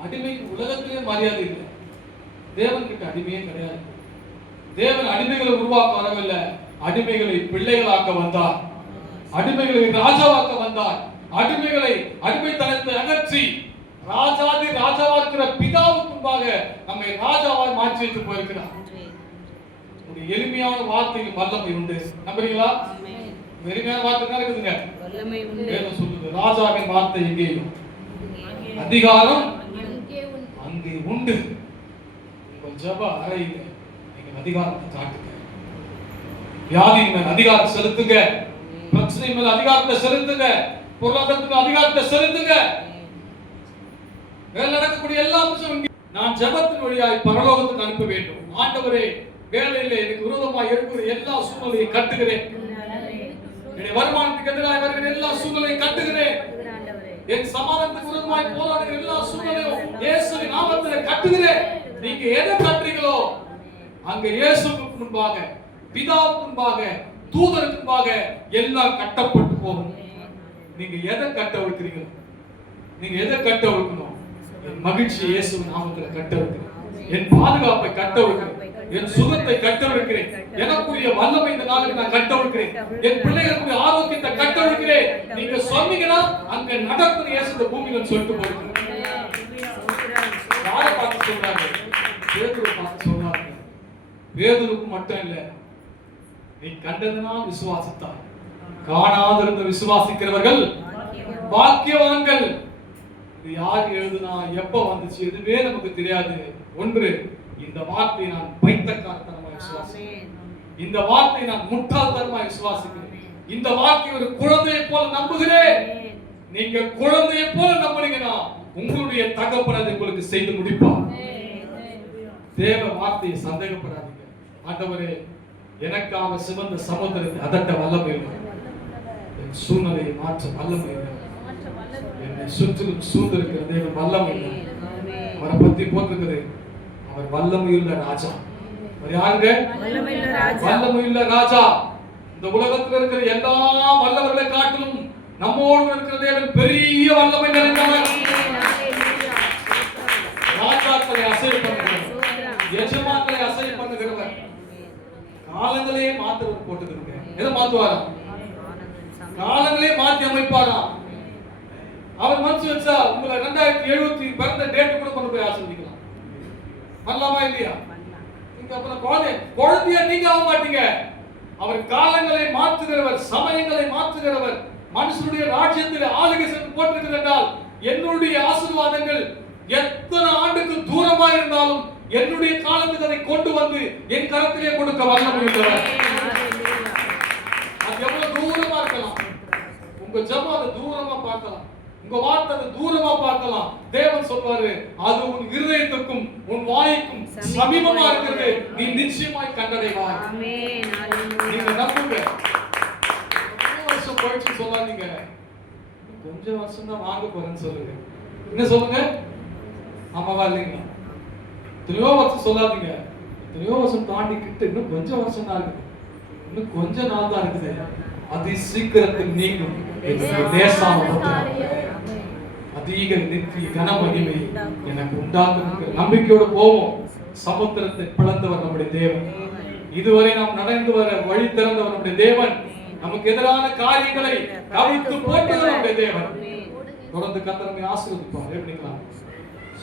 அடிமைக்கு உலகத்திலே மரியாதை இல்லை. தேவன் கிட்ட அடிமையே கிடையாது. தேவன் அடிமைகளை உருவாக்க வரவில்லை, அடிமைகளை பிள்ளைகளாக்க வந்தார், அடிமைகளை ராஜாவாக்க வந்தார். அடிமைகளை அடிமைத்தனத்தை அகற்றி ராஜாதி ராஜாவா இருக்கிற பிதாவுக்கு முன்பாக நம்மை ராஜாவாய் மாற்றி வைத்து போயிருக்கிறார். ஒரு எளிமையான வார்த்தையில் வல்லமை உண்டு. நம்புறீங்களா? எளிமையான வார்த்தை தான் இருக்குதுங்க. வேதம் சொல்லுது, ராஜாவின் வார்த்தை எங்கேயும் அதிகாரம் அங்கே உண்டு. உங்கள் ஜெப அறையில நீங்க அதிகாரத்தை காட்டுங்க. வியாதியின் மேல் அதிகாரம் செலுத்துங்க, பிரச்சனை மேல் அதிகாரத்தை செலுத்துங்க, பொருளாதாரத்துக்கு அதிகாரத்தை செலுத்துங்க. வேலை நடக்கக்கூடிய எல்லா விஷயம் நான் ஜெபத்தின் வழியாய் பரலோகத்துக்கு அனுப்ப வேண்டும். ஆண்டவரே, வேலையில எனக்கு விரோதமாக இருக்கிற எல்லா சூழ்நிலையை கட்டுகிறேன். என்னுடைய வருமானத்துக்கு எதிராக வருகிற எல்லா சூழ்நிலையை கட்டுகிறேன். என் சமாதானத்துக்கு விரோதமாய் போராடுகிற எல்லா சூழ்நிலையும் இயேசுவின் நாமத்தில் கட்டுகிறேன். நீங்க எதை கட்டுறீங்களோ அங்க இயேசுவுக்கு முன்பாக, பிதாவுக்கு முன்பாக, தூதருக்கு முன்பாக எல்லாம் கட்டப்பட்டு போகும். நீங்க எதை கட்ட வைக்கிறீங்களோ, நீங்க எதை கட்ட வைக்கணும்? என் மகிழ்ச்சி இயேசுவின் நாமத்தில் கட்ட வைக்கிறேன், என் பாதுகாப்பை கட்ட வைக்கிறேன், என் சுகத்தை கட்ட வைக்கிறேன், எனக்குரிய வல்லமை இந்த நாளுக்கு நான் கட்ட வைக்கிறேன், என் பிள்ளைகளுடைய ஆரோக்கியத்தை கட்ட வைக்கிறேன். நீங்க சொன்னீங்கன்னா அங்க நடக்கும் இயேசு இந்த பூமியில சொல்லிட்டு போயிருக்கேன். யாரை பார்த்து சொல்றாங்க? பேதுருவை பார்த்து சொல்றாங்க. பேதுருக்கு மட்டும் இல்ல, நீ கண்டதுனால் விசுவாசித்தாய், காணாதிருந்த விசுவாசிக்கிறவர்கள் பாக்கியவான்கள். இது யார் எழுதுனா, எப்ப வந்துச்சு, எதுவே நமக்கு தெரியாது. ஒன்று, இந்த வார்த்தையை நான் பைத்தியக்காரத்தனமாய் விசுவாசிக்கிறேன், இந்த வார்த்தையை நான் முட்டாள்தனமாய் விசுவாசிக்கிறேன், இந்த வார்த்தையை ஒரு குழந்தையை போல நம்புகிறேன். நீங்க குழந்தையை போல நம்புறீங்கன்னா உங்களுடைய தகப்பன் அதை உங்களுக்கு செய்து முடிப்பார். தேவ வார்த்தையை சந்தேகப்படாதீங்க. ஆண்டவரே, எனக்காக சிவந்த சமுத்திரத்தை அதட்ட வல்லமை இல்லை, என் சூழ்நிலையை மாற்ற வல்லமை இல்லை, என்னை சுற்றிலும் சூழ்ந்திருக்கிற தேவன் வல்லமை இல்லை. அவரை பத்தி போட்டிருக்குது, அவர் வல்லமையுள்ள ராஜா. அவர் யாருங்க? வல்லமையுள்ள ராஜா. இந்த உலகத்தில் இருக்கிற எல்லா வல்லவர்களை காட்டிலும் நம்மோடு இருக்கிற தேவன் பெரிய வல்லமை நிறைந்தவர். ராஜாக்களை அசைவு பண்ணுகிறவர், எஜமான்களை அசைவு பண்ணுகிறவர், காலங்களே மாற்றுவர் போட்டுக்கிறீங்க. எதை மாத்துவாரா? காலங்களே மாற்றி அமைப்பாரா? அவர் மனசு வச்சா உங்களை 2070 பிறந்த டேட் கூட கொண்டு போய் ஆசீர்வதிக்கலாம். பண்ணலாமா இல்லையா? நீங்க அப்புறம் குழந்தையா நீங்க ஆக மாட்டீங்க. அவர் காலங்களை மாற்றுகிறவர், சமயங்களை மாற்றுகிறவர், மனுஷனுடைய ராஜ்யத்தில் ஆளுகை சென்று போட்டிருக்கிறது என்றால் என்னுடைய ஆசீர்வாதங்கள் எத்தனை ஆண்டுக்கு தூரமா இருந்தாலும் என்னுடைய காலத்துக்கு அதை கொண்டு வந்து என் கரத்திலே கொடுக்க வல்லமை உள்ளவர். அது எவ்வளவு தூரமா இருக்கலாம், உங்க ஜெபம் அதை தூரமா பார்க்கலாம், உங்க வார்த்தை அதை தூரமா பார்க்கலாம். தேவன் சொல்வாரு, அது உன் இருதயத்துக்கும் உன் வாய்க்கும் சமீபமா இருக்கிறது, நீ நிச்சயமாய் கண்டடைவாய். நீங்க நம்புங்க. வருஷம் போயிடுச்சு சொல்லாதீங்க, கொஞ்சம் வருஷம் தான் வாங்க போறேன்னு சொல்லுங்க. என்ன சொல்லுங்க? ஆமாவா இல்லைங்களா? எத்தனையோ வருஷம் சொல்லாதீங்க, எத்தனையோ வருஷம் தாண்டி கிட்ட இன்னும் கொஞ்சம் வருஷம் தான் இருக்குது, இன்னும் கொஞ்ச நாள் தான் இருக்குது, அதி சீக்கிரத்தில் நீங்கும் அதிக நித்திய கன மகிமை எனக்கு உண்டாக்குகிற நம்பிக்கையோடு போவோம். சமுத்திரத்தை பிளந்தவர் நம்முடைய தேவன், இதுவரை நாம் நடந்து வர வழி திறந்தவர் நம்முடைய தேவன், நமக்கு எதிரான காரியங்களை கவிழ்த்து போட்டவர் நம்முடைய தேவன். தொடர்ந்து கர்த்தர் நம்மை ஆசீர்வதிப்பார். ஏற்பணிக்கலாம்.